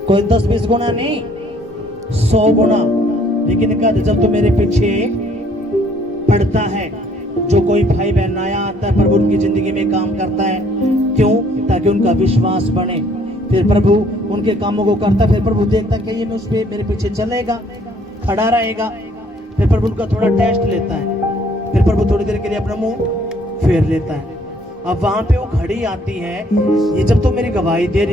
कोई 10-20 गुना नहीं, 100 गुना। लेकिन कहते जब तो मेरे पीछे पड़ता है, जो कोई भाई बहन नया आता है प्रभु उनकी जिंदगी में काम करता है, क्यों? ताकि उनका विश्वास बने। फिर प्रभु उनके कामों को करता है, फिर प्रभु देखता है कि ये उस पे मेरे पीछे चलेगा, खड़ा रहेगा। फिर प्रभु उनका थोड़ा टेस्ट लेता है, फिर प्रभु थोड़ी देर के लिए अपना मुंह फेर लेता है। अब वहां पे वो खड़ी आती है, ये जब तो मेरी गवाही दे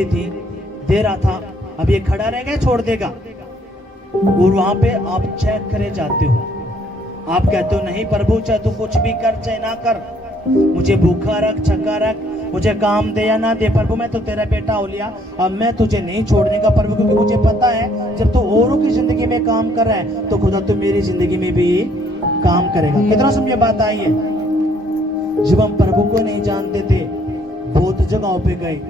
रहा था, अब ये खड़ा रहेगा छोड़ देगा। और वहां पे आप चेक करे जाते हो, आप कहते हो नहीं प्रभु चाहे तू कुछ भी कर चाहे ना कर, मुझे भूखा रख छक्का रख, मुझे काम दे या ना दे प्रभु, मैं तो तेरा बेटा हो लिया, अब मैं तुझे नहीं छोड़ने का प्रभु, क्योंकि मुझे पता है जब तू औरों की जिंदगी में काम कर रहा है तो खुदा तू मेरी जिंदगी में भी काम करेगा। कितना समझ बात आई है? जब हम प्रभु को नहीं जानते थे, बहुत जगहों पे गए,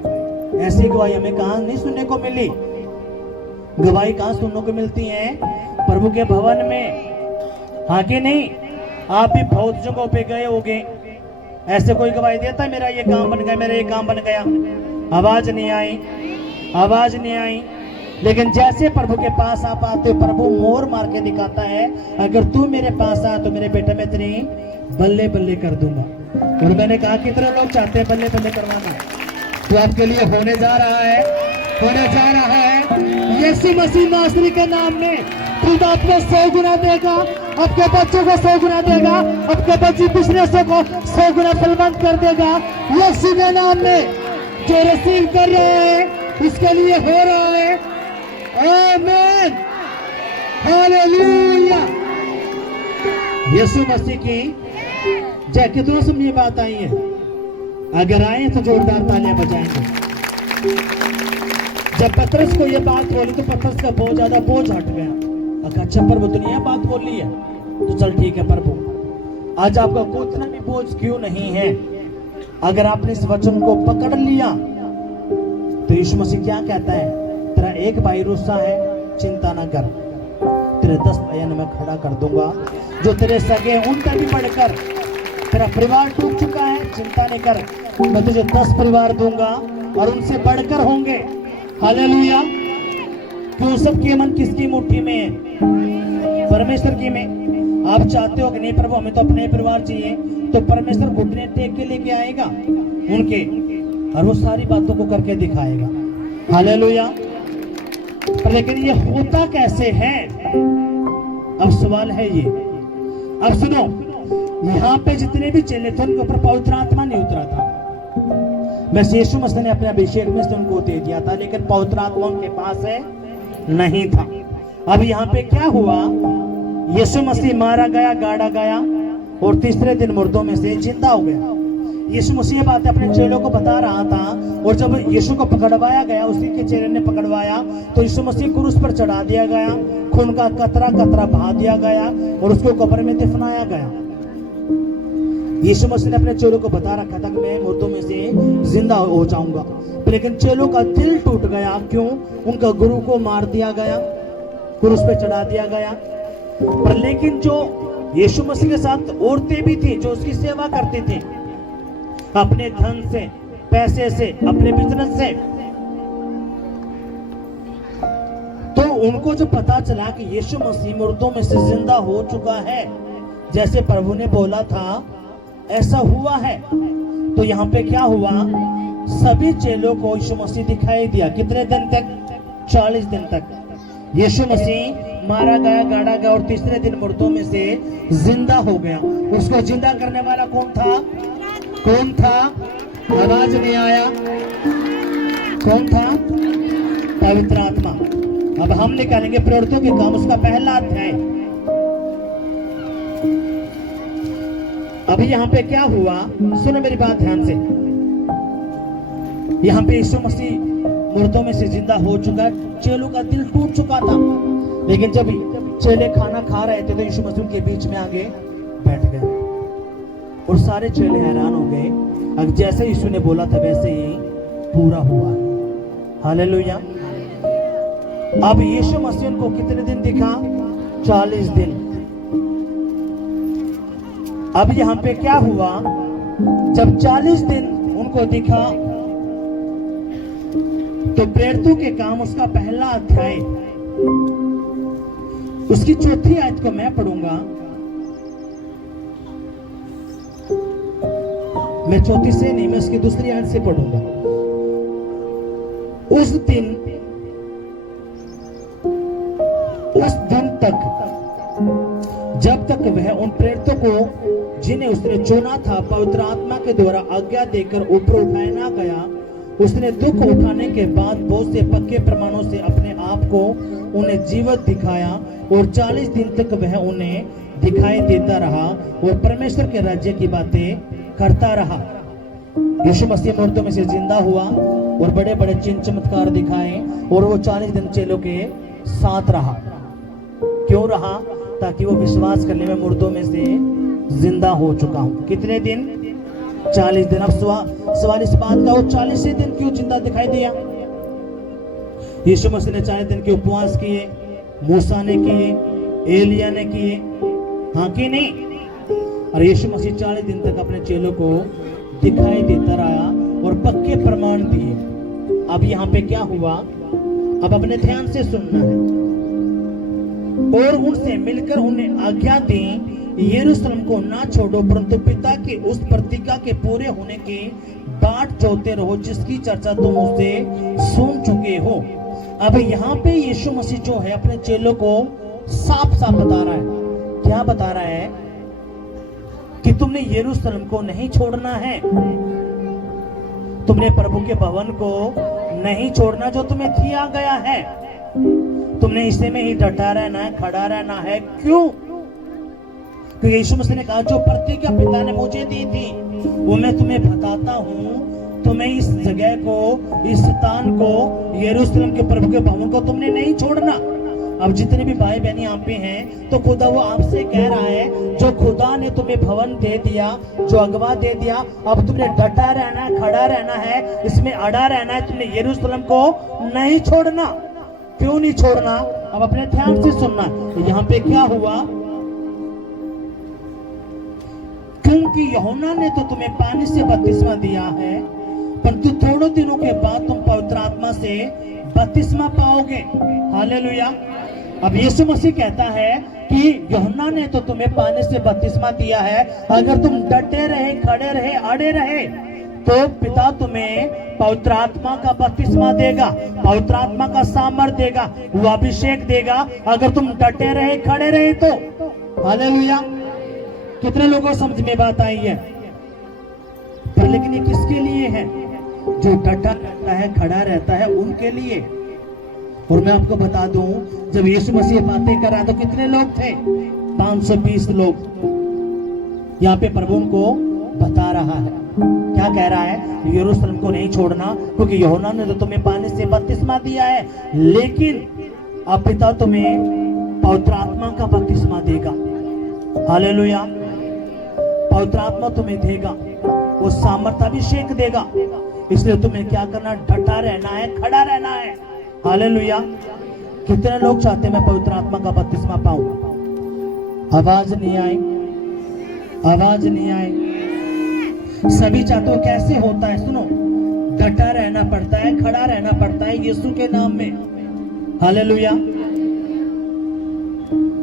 ऐसी गवाही हमें कहां नहीं सुनने को मिली। गवाही कहां सुनने को मिलती है? प्रभु के भवन में, हाँ कि नहीं? आप भी बहुत जगहों पे गए होगे, ऐसे कोई गवाही देता है मेरा ये काम बन गया, मेरा ये काम बन गया, आवाज नहीं आई, आवाज नहीं आई। लेकिन जैसे प्रभु के पास आप आते हो, प्रभु मोर मार के दिखाता है, अगर तू मेरे पास आ तो मेरे बेटे में तेरी बल्ले बल्ले कर दूंगा। और मैंने कहा कितने लोग चाहते हैं बल्ले बल्ले करवाना, तो आपके लिए होने जा रहा है, होने जा रहा है। यीशु मसीह नासरी के नाम में खुदा आपको 100 गुना देगा, आपके बच्चों को 100 गुना देगा, आपके बच्चे बिजनेसों को 100 गुना फलवंत कर देगा। यीशु के नाम में जो रिसीव कर रहे हैं उसके लिए हो रहा है। आमीन, हालेलुया। यीशु मसीह की जय। कितनों से ये बात आई है? अगर आए तो जोरदार तालियां बजाएंगे। जब पतरस को ये बात बोली तो पतरस का बहुत ज्यादा बोझ हट गया। अच्छा प्रभु दुनिया बात बोली है तो चल ठीक है प्रभु, आज आपका उतना भी बोझ क्यों नहीं है? अगर आपने इस वचन को पकड़ लिया तो यीशु मसीह क्या कहता है? तेरा एक भाई रुस्सा है, चिंता ना कर, तेरे 10 भाइयों मैं खड़ा कर दूंगा, जो तेरे सगे उन पर भी बढ़कर, तेरा परिवार टूट चुका है, चिंता नहीं कर, मैं तुझे 10 परिवार दूंगा और उनसे बढ़कर होंगे। हालेलुया। क्यों? सबके मन किसकी मुट्ठी में है? परमेश्वर की में। आप चाहते हो कि नहीं प्रभु हमें तो अपने परिवार चाहिए, तो परमेश्वर घुटने टेक के लेके आएगा उनके, और वो सारी बातों को करके दिखाएगा। हालेलुया। पर लेकिन ये होता कैसे है? अब सवाल है ये। अब सुनो, यहाँ पे जितने भी चेले थे उनके ऊपर पवित्र आत्मा नहीं उतरा था। बस यीशु मसीह ने अपने अभिषेक में से उनको दे दिया था, लेकिन पवित्र आत्मा उनके पास है नहीं था। अब यहाँ पे क्या हुआ? यीशु मसीह मारा गया, गाड़ा गया और तीसरे दिन मुर्दों में से जिंदा हो गया। यीशु मसीह बात अपने चेलों को बता रहा था, और जब यीशु को पकड़वाया गया, उसी के चेले ने पकड़वाया, तो यीशु मसीह क्रूस पर चढ़ा दिया गया, खून का कतरा कतरा बहा दिया गया और उसको कब्र में दफनाया गया। यीशु मसीह ने अपने चेलों को बता रखा था कि मैं मुर्दों में से जिंदा हो जाऊंगा, लेकिन चेलों का दिल टूट गया। क्यों? उनका गुरु को मार दिया गया, क्रूस पे चढ़ा दिया गया। पर लेकिन जो यीशु मसीह के साथ औरतें भी थी जो उसकी सेवा करती थी, अपने धन से, पैसे से, अपने बिजनेस से, तो उनको जो पता चला कि यीशु मसीह मुर्दों में से जिंदा हो चुका है, जैसे प्रभु ने बोला था ऐसा हुआ है, तो यहाँ पे क्या हुआ? सभी चेलों को यीशु मसीह दिखाई दिया। कितने दिन तक? 40 दिन तक। यीशु मसीह मारा गया, गाड़ा गया और तीसरे दिन मुर्दों में से जिंदा हो गया। उसको जिंदा करने वाला कौन था? कौन था? आवाज नहीं आया। कौन था? पवित्र आत्मा। अब हम निकालेंगे प्रवृत्तियों के काम, उसका पहला अध्याय। अभी यहाँ पे क्या हुआ? सुनो मेरी बात ध्यान से। यहाँ पे यीशु मसीह मुर्दों में से जिंदा हो चुका, चेलों का दिल टूट चुका था, लेकिन जब चेले खाना खा रहे थे तो यीशु मसीह उनके बीच में आगे बैठ गए और सारे चेले हैरान हो गए। अब जैसे यीशु ने बोला था वैसे ही पूरा हुआ। हालेलुया। अब यीशु मसीह उनको कितने दिन दिखा? 40 दिन। अब यहाँ पे क्या हुआ? जब 40 दिन उनको दिखा तो प्रेरितों के काम उसका पहला अध्याय, उसकी 4थी आयत को मैं पढ़ूंगा। मैं 34 से नहीं, मैं उसकी दूसरी आयत से पढ़ूंगा। उस दिन तक, जब तक वह उन प्रेरितों को जिन्हें उसने चुना था पवित्र आत्मा के द्वारा आज्ञा देकर ऊपर उठाया ना गया, उसने दुख उठाने के बाद बहुत से पक्के प्रमाणों से अपने आप को उन्हें जीवित दिखाया और 40 दिन तक वह उन्हें दिखाई देता रहा और परमेश्वर के राज्य की बातें करता रहा। यीशु मसीह मुर्दों में से जिंदा हुआ और बड़े बड़े चिन्ह चमत्कार दिखाए और वो 40 दिन चेलों के साथ रहा। क्यों रहा? ताकि वो विश्वास कर ले मैं मुर्दों में से जिंदा हो चुका हूं। कितने दिन? 40 दिन। अब सवाल इस बात का, वो 40 दिन क्यों जिंदा दिखाई दिया? यीशु मसीह ने 40 दिन के उपवास किए, मूसा ने किए, एलिया ने किए, हाँ कि नहीं? और यीशु मसीह 40 दिन तक अपने चेलों को दिखाई देता रहा और पक्के प्रमाण दिए। अब यहाँ पे क्या हुआ? अब अपने ध्यान से सुनना है। और उनसे मिलकर उन्हें आज्ञा दी, यरूशलेम को ना छोड़ो, परंतु पिता की उस प्रतिज्ञा के पूरे होने की बाट जोते रहो जिसकी चर्चा तुम उससे सुन चुके हो। अब यहाँ पे यीशु मसीह जो है अपने चेलों को साफ साफ बता रहा है। क्या बता रहा है? कि तुमने यरूशलेम को नहीं छोड़ना है, तुमने प्रभु के भवन को नहीं छोड़ना जो तुम्हें दिया गया है, तुमने इसे में ही डटा रहना है, खड़ा रहना है। क्यों? क्योंकि यीशु मसीह ने कहा जो प्रतिज्ञा पिता ने मुझे दी थी वो मैं तुम्हें बताता हूं। तुम्हें इस जगह को, इस स्थान को, यरूशलेम के प्रभु के भवन को तुमने नहीं छोड़ना। अब जितने भी भाई बहन यहाँ पे हैं तो खुदा वो आपसे कह रहा है जो खुदा ने तुम्हें भवन दे दिया, जो अगवा दे दिया, अब तुमने डटा रहना है, खड़ा रहना है, इसमें अड़ा रहना है। तुमने यरूशलेम को नहीं छोड़ना। क्यों नहीं छोड़ना? अब अपने ध्यान से सुनना। यहाँ पे क्या हुआ? क्योंकि यूहन्ना ने तो तुम्हें पानी से बपतिस्मा दिया है, परंतु थोड़े दिनों के बाद तुम पवित्र आत्मा से बपतिस्मा पाओगे। हालेलुया। अब यीशु मसीह कहता है कि यूहन्ना ने तो तुम्हें पानी से बपतिस्मा दिया है, अगर तुम डटे रहे, खड़े रहे, अड़े रहे तो पिता तुम्हें पवित्र आत्मा का बपतिस्मा देगा, पवित्र आत्मा का सामर्थ देगा, वो अभिषेक देगा अगर तुम डटे रहे, खड़े रहे तो। हालेलुया। कितने लोगों को समझ में बात आई है? पर लेकिन ये किसके लिए है? जो डटा रहता है, खड़ा रहता है, उनके लिए। और मैं आपको बता दूं, जब यीशु मसीह बातें कर रहा तो कितने लोग थे? 520 लोग। यहाँ पे प्रभु उनको बता रहा है, क्या कह रहा है? यरूशलेम को नहीं छोड़ना, क्योंकि यूहन्ना ने तो तुम्हें पानी से बपतिस्मा दिया है, लेकिन अब पिता तुम्हें पवित्र आत्मा का बपतिस्मा देगा। हालेलुया। पवित्र आत्मा तुम्हें देगा, वो सामर्थ अभिषेक देगा। इसलिए तुम्हें क्या करना? डटा रहना है, खड़ा रहना है। हालेलुया। कितने लोग चाहते हैं मैं पवित्र आत्मा का बपतिस्मा पाऊं? आवाज नहीं आई, आवाज नहीं आई। सभी चाहते हो। कैसे होता है? सुनो, डटा रहना पड़ता है, खड़ा रहना पड़ता है यीशु के नाम में। हालेलुया।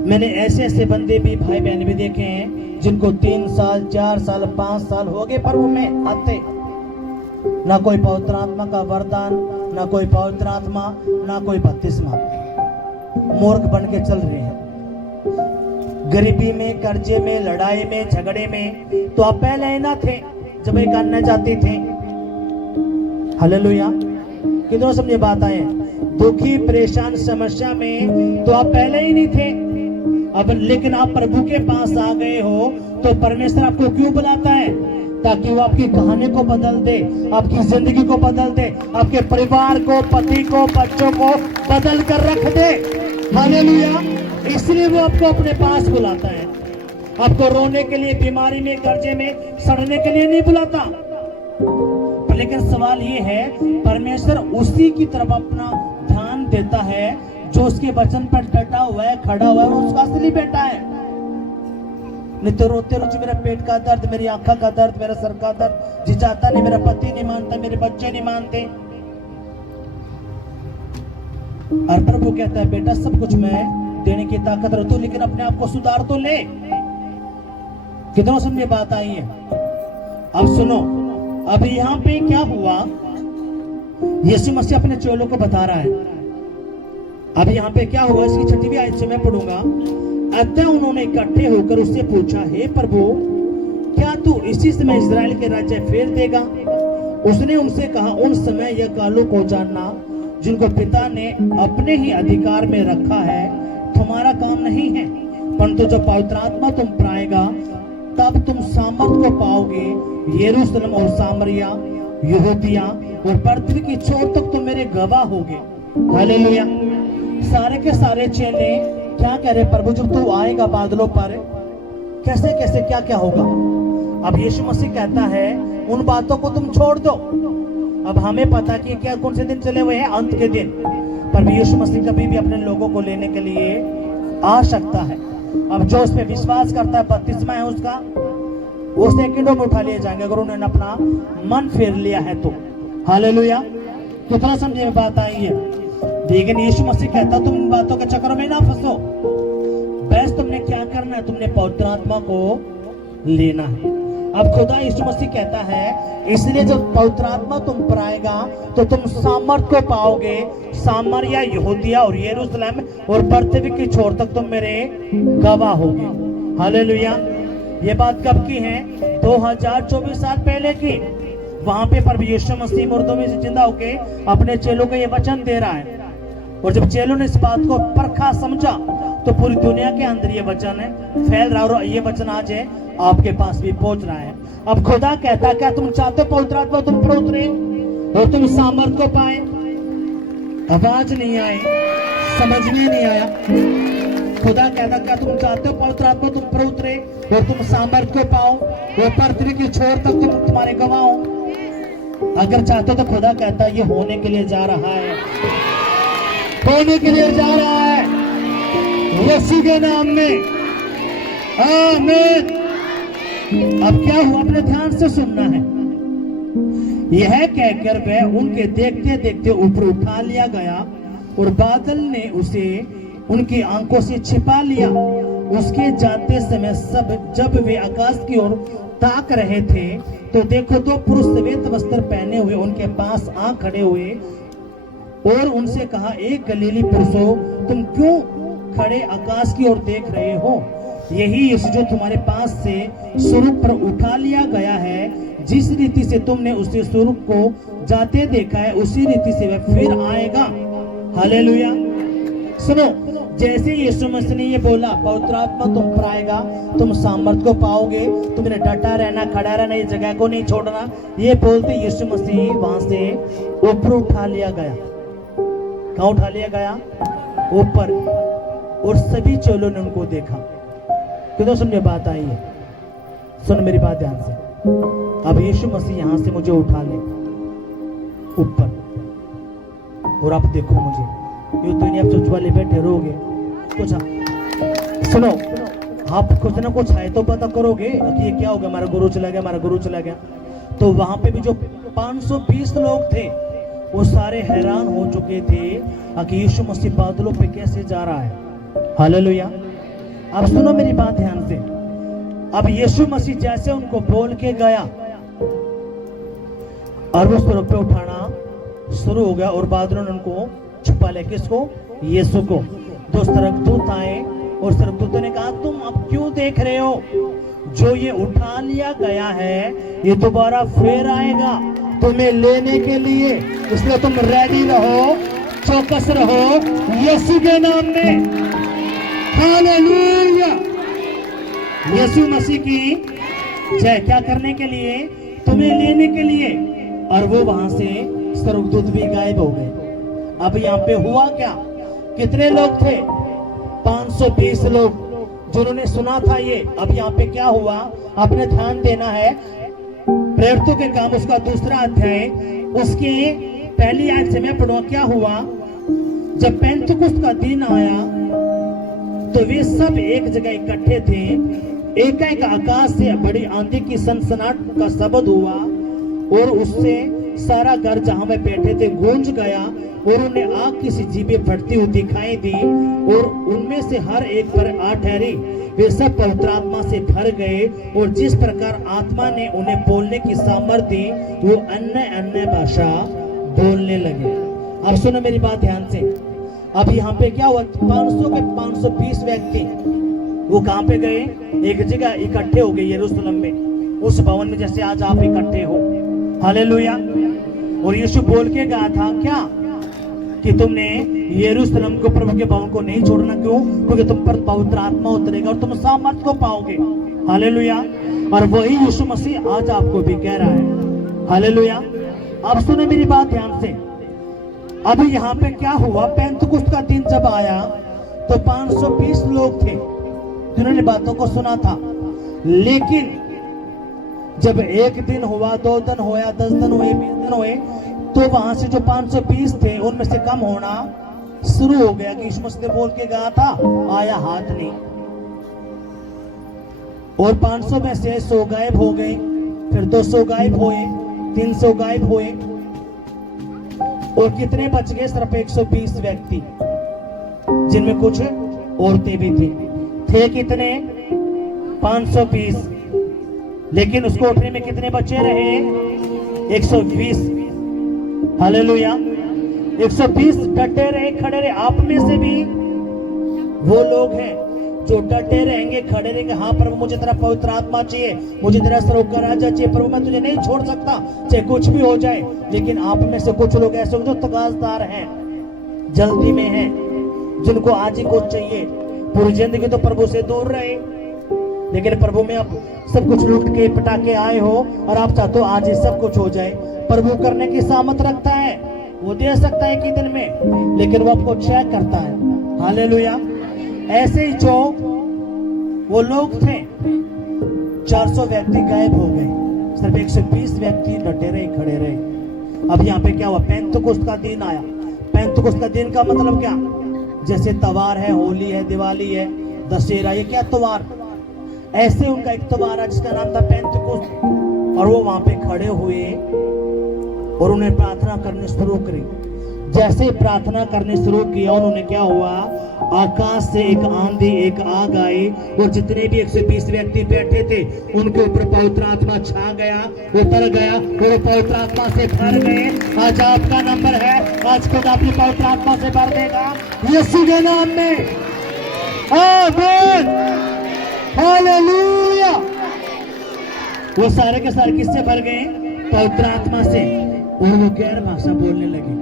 मैंने ऐसे ऐसे बंदे भी, भाई बहन भी देखे हैं जिनको 3 साल, 4 साल, 5 साल हो गए प्रभु में आते, ना कोई पवित्र आत्मा का वरदान, ना कोई पवित्र आत्मा, ना कोई बपतिस्मा। मूर्ख बन के चल रहे हैं, गरीबी में, कर्जे में, लड़ाई में, झगड़े में। तो आप पहले ही ना थे जब एक करना चाहते थे। हालेलुया। कितनों समझे बात आए? दुखी, परेशान, समस्या में तो आप पहले ही नहीं थे। अब लेकिन आप प्रभु के पास आ गए हो तो परमेश्वर आपको क्यों बुलाता है? ताकि वो आपकी कहानी को बदल दे, आपकी जिंदगी को बदल दे, आपके परिवार को, पति को, बच्चों को बदल कर रख दे। हालेलुया। इसलिए वो आपको अपने पास बुलाता है। आपको रोने के लिए, बीमारी में, कर्जे में, सड़ने के लिए नहीं बुलाता। लेकिन सवाल ये है, परमेश्वर उसी की तरफ अपना ध्यान देता है जो उसके वचन पर डटा हुआ है, खड़ा हुआ है, वो उसका असली बेटा है। नहीं तो रोते रोते मेरा पेट का दर्द, मेरी आंखों का दर्द, मेरा सर का दर्द जिजाता नहीं, मेरा पति नहीं मानता, मेरे बच्चे नहीं मानते। और प्रभु कहता है बेटा सब कुछ मैं देने की ताकत रखता हूं, लेकिन अपने आप को सुधार तो ले। कितनों समझे बात आई है? अब सुनो, अब यहाँ पे क्या हुआ? यीशु मसीह अपने चेलों को बता रहा है। अब यहाँ पे क्या हुआ? इसकी 6वीं आयत से मैं पढ़ूंगा। अतः उन्होंने इकट्ठे होकर उससे पूछा, हे प्रभु, क्या तू इसी समय इस्राएल के राज्य फेर देगा? उसने उनसे कहा, उन समय यह कालों को जानना जिनको पिता ने अपने ही अधिकार में रखा है तुम्हारा काम नहीं है, परंतु जब पवित्र आत्मा तुम पर आएगा तब तुम सामर्थ को पाओगे। यरूशलेम और सामरिया, यहूदिया और पृथ्वी की छोर तक तुम मेरे गवाह होगे। हालेलुया। सारे के सारे चेले क्या कह रहे, प्रभु जब तू आएगा बादलों पर कैसे कैसे क्या क्या होगा? अब यीशु मसीह कहता है उन बातों को तुम छोड़ दो। अब हमें पता कि क्या कौन से दिन चले हुए हैं, अंत के दिन। पर यीशु मसीह कभी भी अपने लोगों को लेने के लिए आ सकता है। अब जो उस पर विश्वास करता है, बपतिस्मा है उसका, वो सेकंडों में उठा लिए जाएंगे अगर उन्होंने अपना मन फेर लिया है तो। हालेलुया। कितना समझे में बात आई है? लेकिन यीशु मसीह कहता तुम इन बातों के चक्करों में ना फंसो। बस तुमने क्या करना है, तुमने पवित्र आत्मा को लेना है। अब खुदा यीशु मसीह कहता है इसलिए जब पवित्र आत्मा तुम पर आएगा तो तुम सामर्थ को पाओगे। सामरिया, यहूदिया और यरूशलेम और पृथ्वी की छोर तक तुम मेरे गवाह होगे। हालेलुया। ये बात कब की है? 2024 साल पहले की। वहां पे प्रभु यीशु मसीह मुर्दों में से जिंदा होके अपने चेलों को ये वचन दे रहा है, और जब चेलों ने इस बात को परखा समझा तो पूरी दुनिया के अंदर ये वचन फैल रहा और ये वचन आज है आपके पास भी पहुंच रहा है। अब खुदा कहता क्या तुम चाहते हो पवित्र आत्मा तुम पर उतरे और तुम सामर्थ को पाए? आवाज नहीं आई, समझ में नहीं आया। खुदा कहता क्या तुम चाहते हो पवित्र आत्मा तुम पर उतरे और तुम सामर्थ को पाओ और पृथ्वी की छोर तक तुम तुम्हारे गवाह हो? अगर चाहते हो तो खुदा कहता ये होने के लिए जा रहा है, होने के लिए जा रहा है यीशु के नाम में। आमीन। अब क्या हुआ, अपने ध्यान से सुनना है। यह कहकर वह उनके देखते देखते ऊपर उठा लिया गया और बादल ने उसे उनकी आंखों से छिपा लिया। उसके जाते समय सब जब वे आकाश की ओर ताक रहे थे तो देखो दो पुरुष श्वेत वस्त्र पहने हुए उनके पास आ खड़े हुए और उनसे कहा, एक गलीली पुरुषों तुम क्यों खड़े आकाश की ओर देख रहे हो? यही यीशु जो तुम्हारे पास से स्वरूप पर उठा लिया गया है, जिस रीति से तुमने उसके स्वरूप को जाते देखा है उसी रीति से वह फिर आएगा। हालेलुया। सुनो, जैसे यीशु मसीह ने ये बोला पवित्र आत्मा तुम पर आएगा, तुम सामर्थ को पाओगे, तुमने डटा रहना, खड़ा रहना, ये जगह को नहीं छोड़ना, ये बोलते यीशु मसीह वहां से ऊपर उठा लिया गया। कहाँ उठा लिया गया? ऊपर। और सभी चेलों ने उनको देखा। कितना समझे बात आई है? सुन मेरी बात ध्यान से। अब यीशु मसीह यहां से मुझे उठा ले ऊपर और आप देखो मुझे, ये तो नहीं आप चुप वाले बैठे रहोगे कुछ। सुनो, आप कुछ ना कुछ है तो पता करोगे कि ये क्या हो गया, हमारा गुरु चला गया, हमारा गुरु चला गया। तो वहां पे भी जो 520 लोग थे वो सारे हैरान हो चुके थे कि यीशु मसीह बादलों पे कैसे जा रहा है। हालेलुया। अब सुनो मेरी बात ध्यान से। अब यीशु मसीह जैसे उनको बोल के गया और वो स्वरूप पे उठाना शुरू हो गया और बादलों ने उनको छुपा लिया। किसको? यीशु को। दो स्वर्गदूत आए और स्वर्गदूतों ने कहा, तुम अब क्यों देख रहे हो? जो ये उठा लिया गया है ये दोबारा फिर आएगा तुम्हें लेने के लिए, इसलिए तुम रेडी रहो, चौकस रहो यीशु के नाम में। हालेलुया। यीशु मसीह की जय। क्या करने के लिए? तुम्हें लेने के लिए। और वो वहां से स्वर्गदूत भी गायब हो गए। अब यहाँ पे हुआ क्या? कितने लोग थे? 520 लोग जिन्होंने सुना था ये। अब यहाँ पे क्या हुआ, आपने ध्यान देना है। प्रेरितों के काम उसका 2 अध्याय उसके पहली आयत से मैं पढ़ूंगा। क्या हुआ? जब पेंतुकुस्त का दिन आया तो वे सब एक जगह इकट्ठे थे। एकाएक आकाश से बड़ी आंधी की सनसनाहट का शब्द हुआ और उससे सारा घर जहां वे बैठे थे गूंज गया और उन्हें आग की सी जीभें फटती हुई दिखाई दी और उनमें से हर एक पर आ ठहरी। वे सब पवित्र आत्मा से भर गए और जिस प्रकार आत्मा ने उन्हें बोलने की सामर्थ्य दी वो अन्य अन्य भाषा बोलने लगे। अब सुनो मेरी बात ध्यान से। अब यहाँ पे क्या हुआ? 500 के 520 व्यक्ति वो कहाँ पे गए? एक जगह इकट्ठे हो गए यरूशलेम में उस भवन में जैसे आज आप इकट्ठे हो। हालेलुया। और यीशु बोल के कहा था क्या कि तुमने यरूशलेम को, प्रभु के भवन को नहीं छोड़ना। क्यों? क्योंकि तुम पर पवित्र आत्मा उतरेगा और तुम सामर्थ को पाओगे। हालेलुया। और वही यीशु मसीह आज आपको भी कह रहा है। हालेलुया। अब सुने मेरी बात ध्यान से। अभी यहाँ पे क्या हुआ, पेंतकुस्त का दिन जब आया तो 520 लोग थे जिन्होंने बातों को सुना था। लेकिन जब एक दिन हुआ, 2 दिन हुआ, 10 दिन हुए, 20 दिन हुए, तो वहां से जो 520 थे उनमें से कम होना शुरू हो गया कि यीशु मसीह ने बोल के कहा था आया हाथ नहीं। और 500 में से 100 गायब हो गए, फिर 200 गायब हुए, 300 गायब हुए, और कितने बच गए? सिर्फ 120 व्यक्ति, जिनमें कुछ औरतें भी थी। थे कितने? 520। लेकिन उसको उठने में कितने बचे रहे? 120। हालेलुया। 120 डटे रहे, खड़े रहे। आप में से भी वो लोग हैं जो डटे रहेंगे, खड़े रहेंगे। हाँ प्रभु, मुझे तेरा पवित्र आत्मा चाहिए, मुझे तेरा सरोवर का राजा चाहिए। प्रभु मैं तुझे नहीं छोड़ सकता, चाहे कुछ भी हो जाए। लेकिन आप में से कुछ लोग ऐसे जो तकाजदार हैं, जल्दी में हैं, जिनको आज ही कुछ चाहिए। पूरी जिंदगी तो प्रभु से दूर रहे, लेकिन प्रभु में आप सब कुछ लूट के पटा के आए हो और आप चाहते हो आज ही सब कुछ हो जाए। प्रभु करने की सामर्थ रखता है, वो दे सकता है कि दिन में, लेकिन वो आपको चेक करता है। हालेलुया। ऐसे ही जो वो लोग थे, 400 व्यक्ति गायब हो गए, सिर्फ 120 व्यक्ति डटे रहे, खड़े रहे। अब यहाँ पे क्या हुआ? पेंतकुस्त का दिन आया। पेंतकुस्त का दिन का मतलब क्या? जैसे त्योहार है, होली है, दिवाली है, दशहरा, ये क्या त्योहार? ऐसे उनका एक त्योहार है जिसका नाम था पेंतकुस्त। और वो वहां पे खड़े हुए और उन्हें प्रार्थना करनी शुरू करी। जैसे प्रार्थना करनी शुरू किया, उन्होंने क्या हुआ? आकाश से एक आंधी, एक आग आई, और जितने भी 120 व्यक्ति बैठे थे उनके ऊपर पवित्र आत्मा छा गया, उतर गया, वो पवित्र आत्मा से भर गए। आज आपका नंबर है, आज खुद अपनी पवित्र आत्मा से भर देगा यीशु के नाम में। आमीन। हालेलुया। वो सारे के सारे किससे भर गए? पवित्र आत्मा से। और वो गैर भाषा बोलने लगे।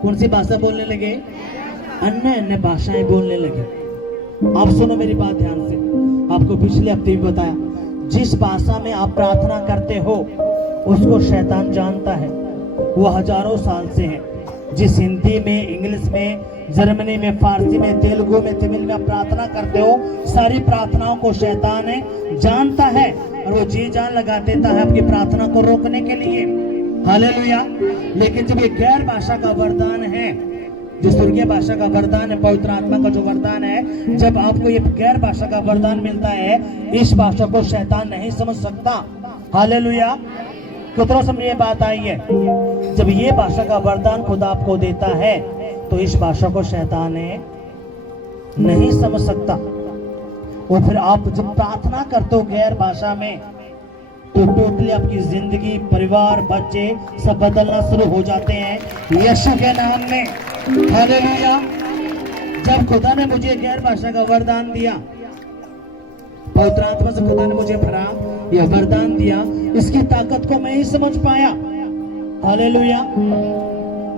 कौन सी भाषा बोलने लगे? अन्य अन्य भाषाएं बोलने लगे। आप सुनो मेरी बात ध्यान से। आपको पिछले हफ्ते भी बताया, जिस भाषा में आप प्रार्थना करते हो उसको शैतान जानता है, वो हजारों साल से है। जिस हिंदी में, इंग्लिश में, जर्मनी में, फारसी में, तेलुगु में, तमिल में आप प्रार्थना करते हो, सारी प्रार्थनाओं को शैतान है जानता है, और वो जी जान लगा देता है आपकी प्रार्थना को रोकने के लिए। हालेलुया। लेकिन जब ये गैर भाषा का वरदान है, जो स्वर्गीय भाषा का वरदान है, पवित्र आत्मा का जो वरदान है, जब आपको ये गैर भाषा का वरदान मिलता है, इस भाषा को शैतान नहीं समझ सकता। हालेलुया। कितना समझ बात आई है? जब ये भाषा का वरदान खुदा आपको देता है तो इस भाषा को शैतान नहीं समझ सकता। और फिर आप जब प्रार्थना करते हो गैर भाषा में, तो टोटली आपकी जिंदगी, परिवार, बच्चे सब बदलना शुरू हो जाते हैं यीशु के नाम में। हालेलुया। जब खुदा ने मुझे गैर भाषा का वरदान दिया, पवित्र आत्मा से खुदा ने मुझे भरा, यह वरदान दिया, इसकी ताकत को मैं ही समझ पाया। हालेलुया।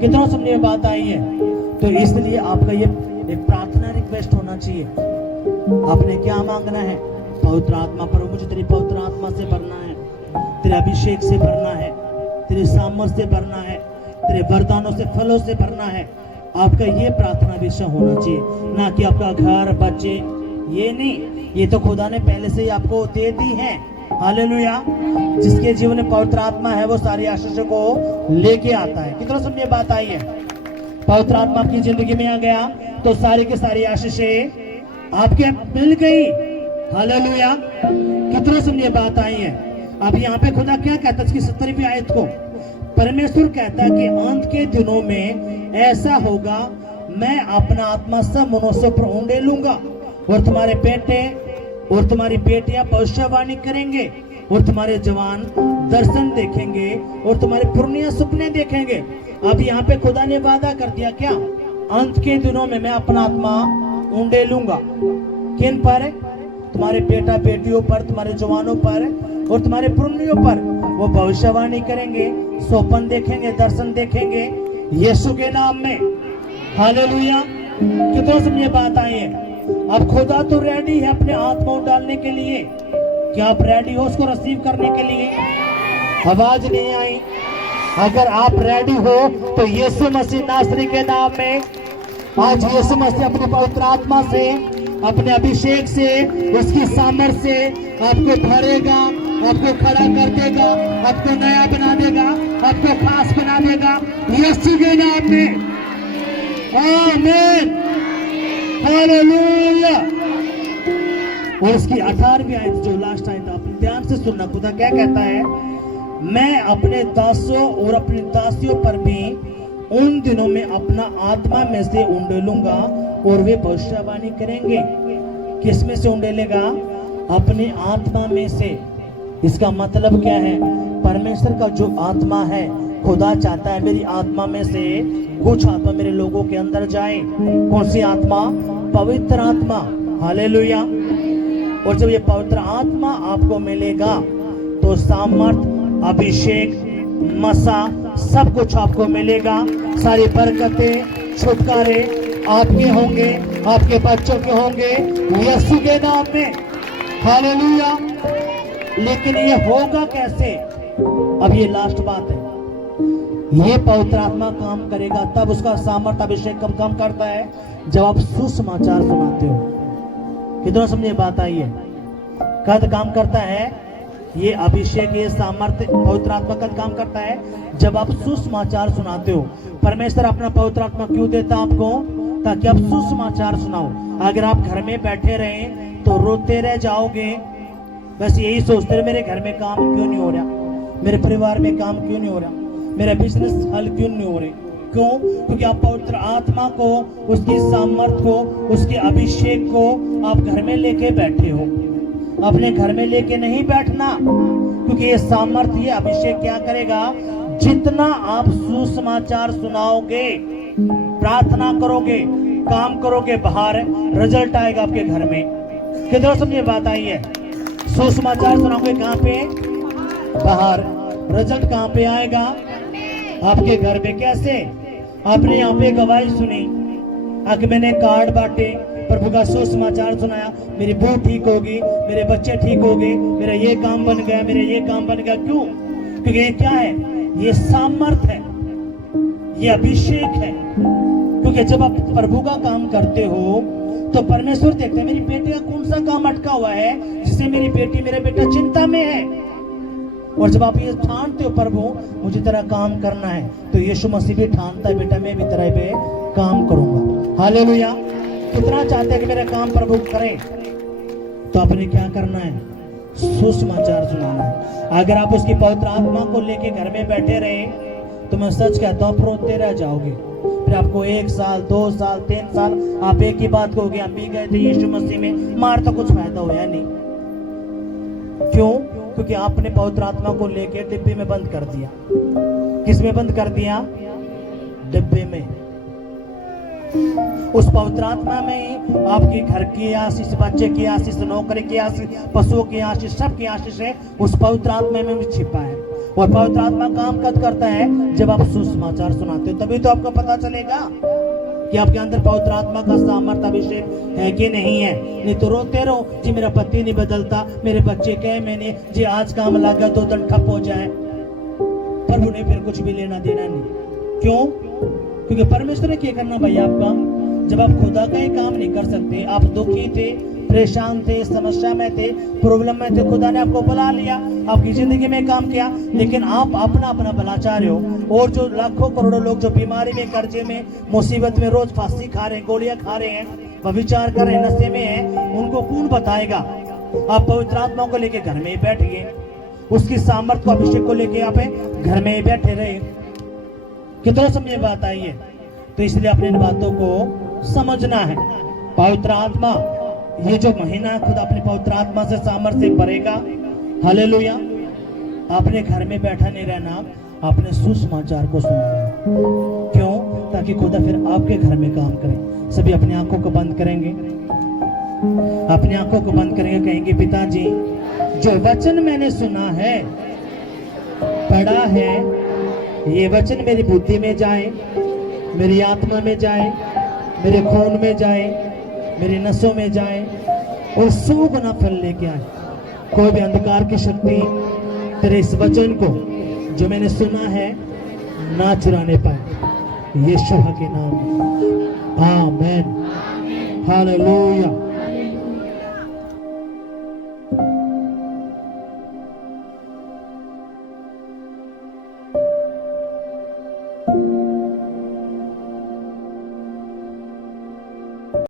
कितना समझने में बात आई है? तो इसलिए आपका ये एक प्रार्थना रिक्वेस्ट होना चाहिए। आपने क्या मांगना है? पवित्र आत्मा। प्रभु मुझे तेरी पवित्र आत्मा से भरना है, तेरे अभिषेक से भरना है, तेरे सामर्थ से भरना है, तेरे वरदानों से, फलों से भरना है। आपका ये प्रार्थना विषय होना चाहिए, ना कि आपका घर, बच्चे। ये नहीं, ये तो खुदा ने पहले से ही आपको दे दी है। हालेलुया। जिसके जीवन में पवित्र आत्मा है वो सारी आशीषों को लेके आता है। कितना समझे बात आई है? पवित्र आत्मा आपकी जिंदगी में आ गया तो सारी की सारी आशीषें आपके मिल गई। हालेलुया। कितना समझे बात आई है? अब यहाँ पे खुदा क्या कहता है? इसकी 70वीं आयत को परमेश्वर कहता है कि अंत के दिनों में ऐसा होगा, मैं अपना आत्मा सब मनुष्यों पर उंडे लूंगा, और तुम्हारे बेटे और तुम्हारी बेटियां भविष्यवाणी करेंगे, और तुम्हारे जवान दर्शन देखेंगे, और तुम्हारे पुरनिया सपने देखेंगे। अब यहाँ पे खुदा ने वादा कर दिया क्या? अंत के दिनों में मैं अपना आत्मा उंडे लूंगा। किन पर? तुम्हारे बेटा बेटियों पर, तुम्हारे जवानों पर, और तुम्हारे पुरनियों पर वो भविष्यवाणी करेंगे, स्वप्न देखेंगे, दर्शन देखेंगे यीशु के नाम में। हालेलुया। कितनों से ये बात आई है? अब खुदा तो रेडी है अपने आत्मा डालने के लिए। क्या आप रेडी हो उसको रिसीव करने के लिए? आवाज नहीं आई। अगर आप रेडी हो तो यीशु मसीह नासरी के नाम में आज यीशु मसीह अपने पवित्र आत्मा से, अपने अभिषेक से, उसकी सामर्थ्य से आपको भरेगा, आपको खड़ा कर देगा, आपको नया बना देगा, आपको खास बना देगा यीशु के नाम में। आमीन। हालेलुया। और इसकी 18वीं आयत जो लास्ट आयत आप ध्यान से सुनना, खुदा क्या कहता है? मैं अपने दासों और अपनी दासियों पर भी उन दिनों में अपना आत्मा में से उंडेलूंगा और वे भविष्यवाणी करेंगे। किस में से उंडेलेगा? अपनी आत्मा में से। इसका मतलब क्या है? परमेश्वर का जो आत्मा है, खुदा चाहता है मेरी आत्मा में से कुछ आत्मा मेरे लोगों के अंदर जाए। कौन सी आत्मा? पवित्र आत्मा। हालेलुया। और जब ये पवित्र आत्मा आपको मिलेगा तो सामर्थ, अभिषेक, मसा सब कुछ आपको मिलेगा। सारी बरकतें, छुटकारे आपके होंगे, आपके बच्चों के होंगे यीशु के नाम में। हालेलुया। लेकिन ये होगा कैसे? अब ये लास्ट बात है। ये पवित्र आत्मा काम करेगा तब उसका सामर्थ, अभिषेक कब काम करता है? जब आप सुसमाचार सुनाते हो। कितना समझे बात आई है? कद काम करता है ये अभिषेक, ये सामर्थ्य, पवित्र आत्मा कद काम करता है? जब आप सुसमाचार सुनाते हो। परमेश्वर अपना पवित्र आत्मा क्यों देता आपको? ताकि आप सुसमाचार सुनाओ। अगर आप घर में बैठे रहें तो रोते रह जाओगे, बस यही सोचते रहे मेरे घर में काम क्यों नहीं हो रहा, मेरे परिवार में काम क्यों नहीं हो रहा, मेरा बिजनेस हल क्यों नहीं हो रहे। क्यों? क्योंकि आप पवित्र आत्मा को, उसकी सामर्थ को, उसके अभिषेक को आप घर में लेके बैठे हो। अपने घर में लेके नहीं बैठना, क्योंकि ये सामर्थ्य, ये अभिषेक क्या करेगा? जितना आप सुसमाचार सुनाओगे, प्रार्थना करोगे, काम करोगे, बाहर रिजल्ट आएगा आपके घर में। कितना समझे बात आई है? सुसमाचार सुनाओगे कहाँ पे? बाहर। रिजल्ट कहाँ पे आएगा? आपके घर में। कैसे? आपने यहाँ पे गवाही सुनी, आगे मैंने कार्ड बांटे, प्रभु का सुसमाचार सुनाया, मेरी बहू ठीक होगी, मेरे बच्चे ठीक हो गए, मेरा ये काम बन गया, मेरा ये काम बन गया। क्यों? क्योंकि ये क्या है? ये सामर्थ है, ये अभिषेक है। क्योंकि जब आप प्रभु का काम करते हो तो परमेश्वर देखते हैं मेरी बेटी का कौन सा काम अटका हुआ है जिससे मेरी बेटी, मेरा बेटा चिंता में है। और जब आप ये ठानते हो प्रभु मुझे तेरा काम करना है, तो यीशु मसीह भी ठानता है बेटा मैं भी तेरा पे काम करूंगा। हालेलुया। कितना चाहते हैं कि मेरा काम प्रभु करे, तो आपने क्या करना है? सुसमाचार सुनाना है। अगर आप उसकी पवित्र आत्मा को लेके घर में बैठे रहे तो मैं सच कहता हूं आप रोते रह जाओगे। फिर आपको 1 साल, 2 साल, 3 साल आप एक ही बात कहोगे, हम भी गए थे यीशु मसीह में, मार तो कुछ फायदा होया नहीं। क्यों? क्योंकि आपने पवित्र आत्मा को लेके डिब्बे में बंद कर दिया। किस में बंद कर दिया? डिब्बे में। उस पवित्र आत्मा में आपके घर की आशीष, बच्चे की आशीष, नौकरी की आशीष, पशुओं की आशीष, सबकी आशीष है उस पवित्र आत्मा में भी छिपा है। और पवित्र आत्मा काम कब करता है? जब आप सुसमाचार सुनाते हो, तभी तो आपको पता चलेगा कि आपके अंदर पवित्र आत्मा का सामर्थ, अभिषेक है कि नहीं है। नहीं तो रोते रहो जी मेरा पति नहीं बदलता, मेरे बच्चे कहे मैंने जी आज काम लगा 2 दिन ठप हो जाए, पर उन्हें फिर कुछ भी लेना देना नहीं। क्यों? क्योंकि परमेश्वर ने क्या करना भाई आपका? जब आप खुदा का ही काम नहीं कर सकते, आप दुखी थे, परेशान थे, समस्या में थे, प्रॉब्लम में थे, खुदा ने आपको बुला लिया, आपकी जिंदगी में काम किया, लेकिन आप अपना अपना भला चाह रहे हो। और जो लाखों करोड़ों लोग जो बीमारी में, कर्जे में, मुसीबत में रोज फांसी खा रहे हैं, गोलियां खा रहे हैं, व्यभिचार कर रहे हैं, नशे में है, उनको कौन बताएगा? आप पवित्र आत्मा को लेके घर में ही बैठ गए, उसकी सामर्थ को, अभिषेक को लेके आप घर में ही बैठे रहे। कितना समझे बात आई है? तो इसलिए अपने इन बातों को समझना है। पवित्र आत्मा, ये जो महीना खुद अपनी पवित्र आत्मा से सामर्थ्य से भरेगा। हालेलुया। आपने घर में बैठा नहीं रहना, आपने सुसमाचार को सुनना। क्यों? ताकि खुदा फिर आपके घर में काम करे। सभी अपनी आंखों को बंद करेंगे, अपनी आंखों को बंद करेंगे, कहेंगे पिताजी जो वचन मैंने सुना है, पढ़ा है, ये वचन मेरी बुद्धि में जाए, मेरी आत्मा में जाए, मेरे खून में जाए, मेरी नसों में जाए और 100 गुना फल लेके आए। कोई भी अंधकार की शक्ति तेरे इस वचन को जो मैंने सुना है ना चुराने पाए, यीशु के नाम में आमीन। हालेलुया।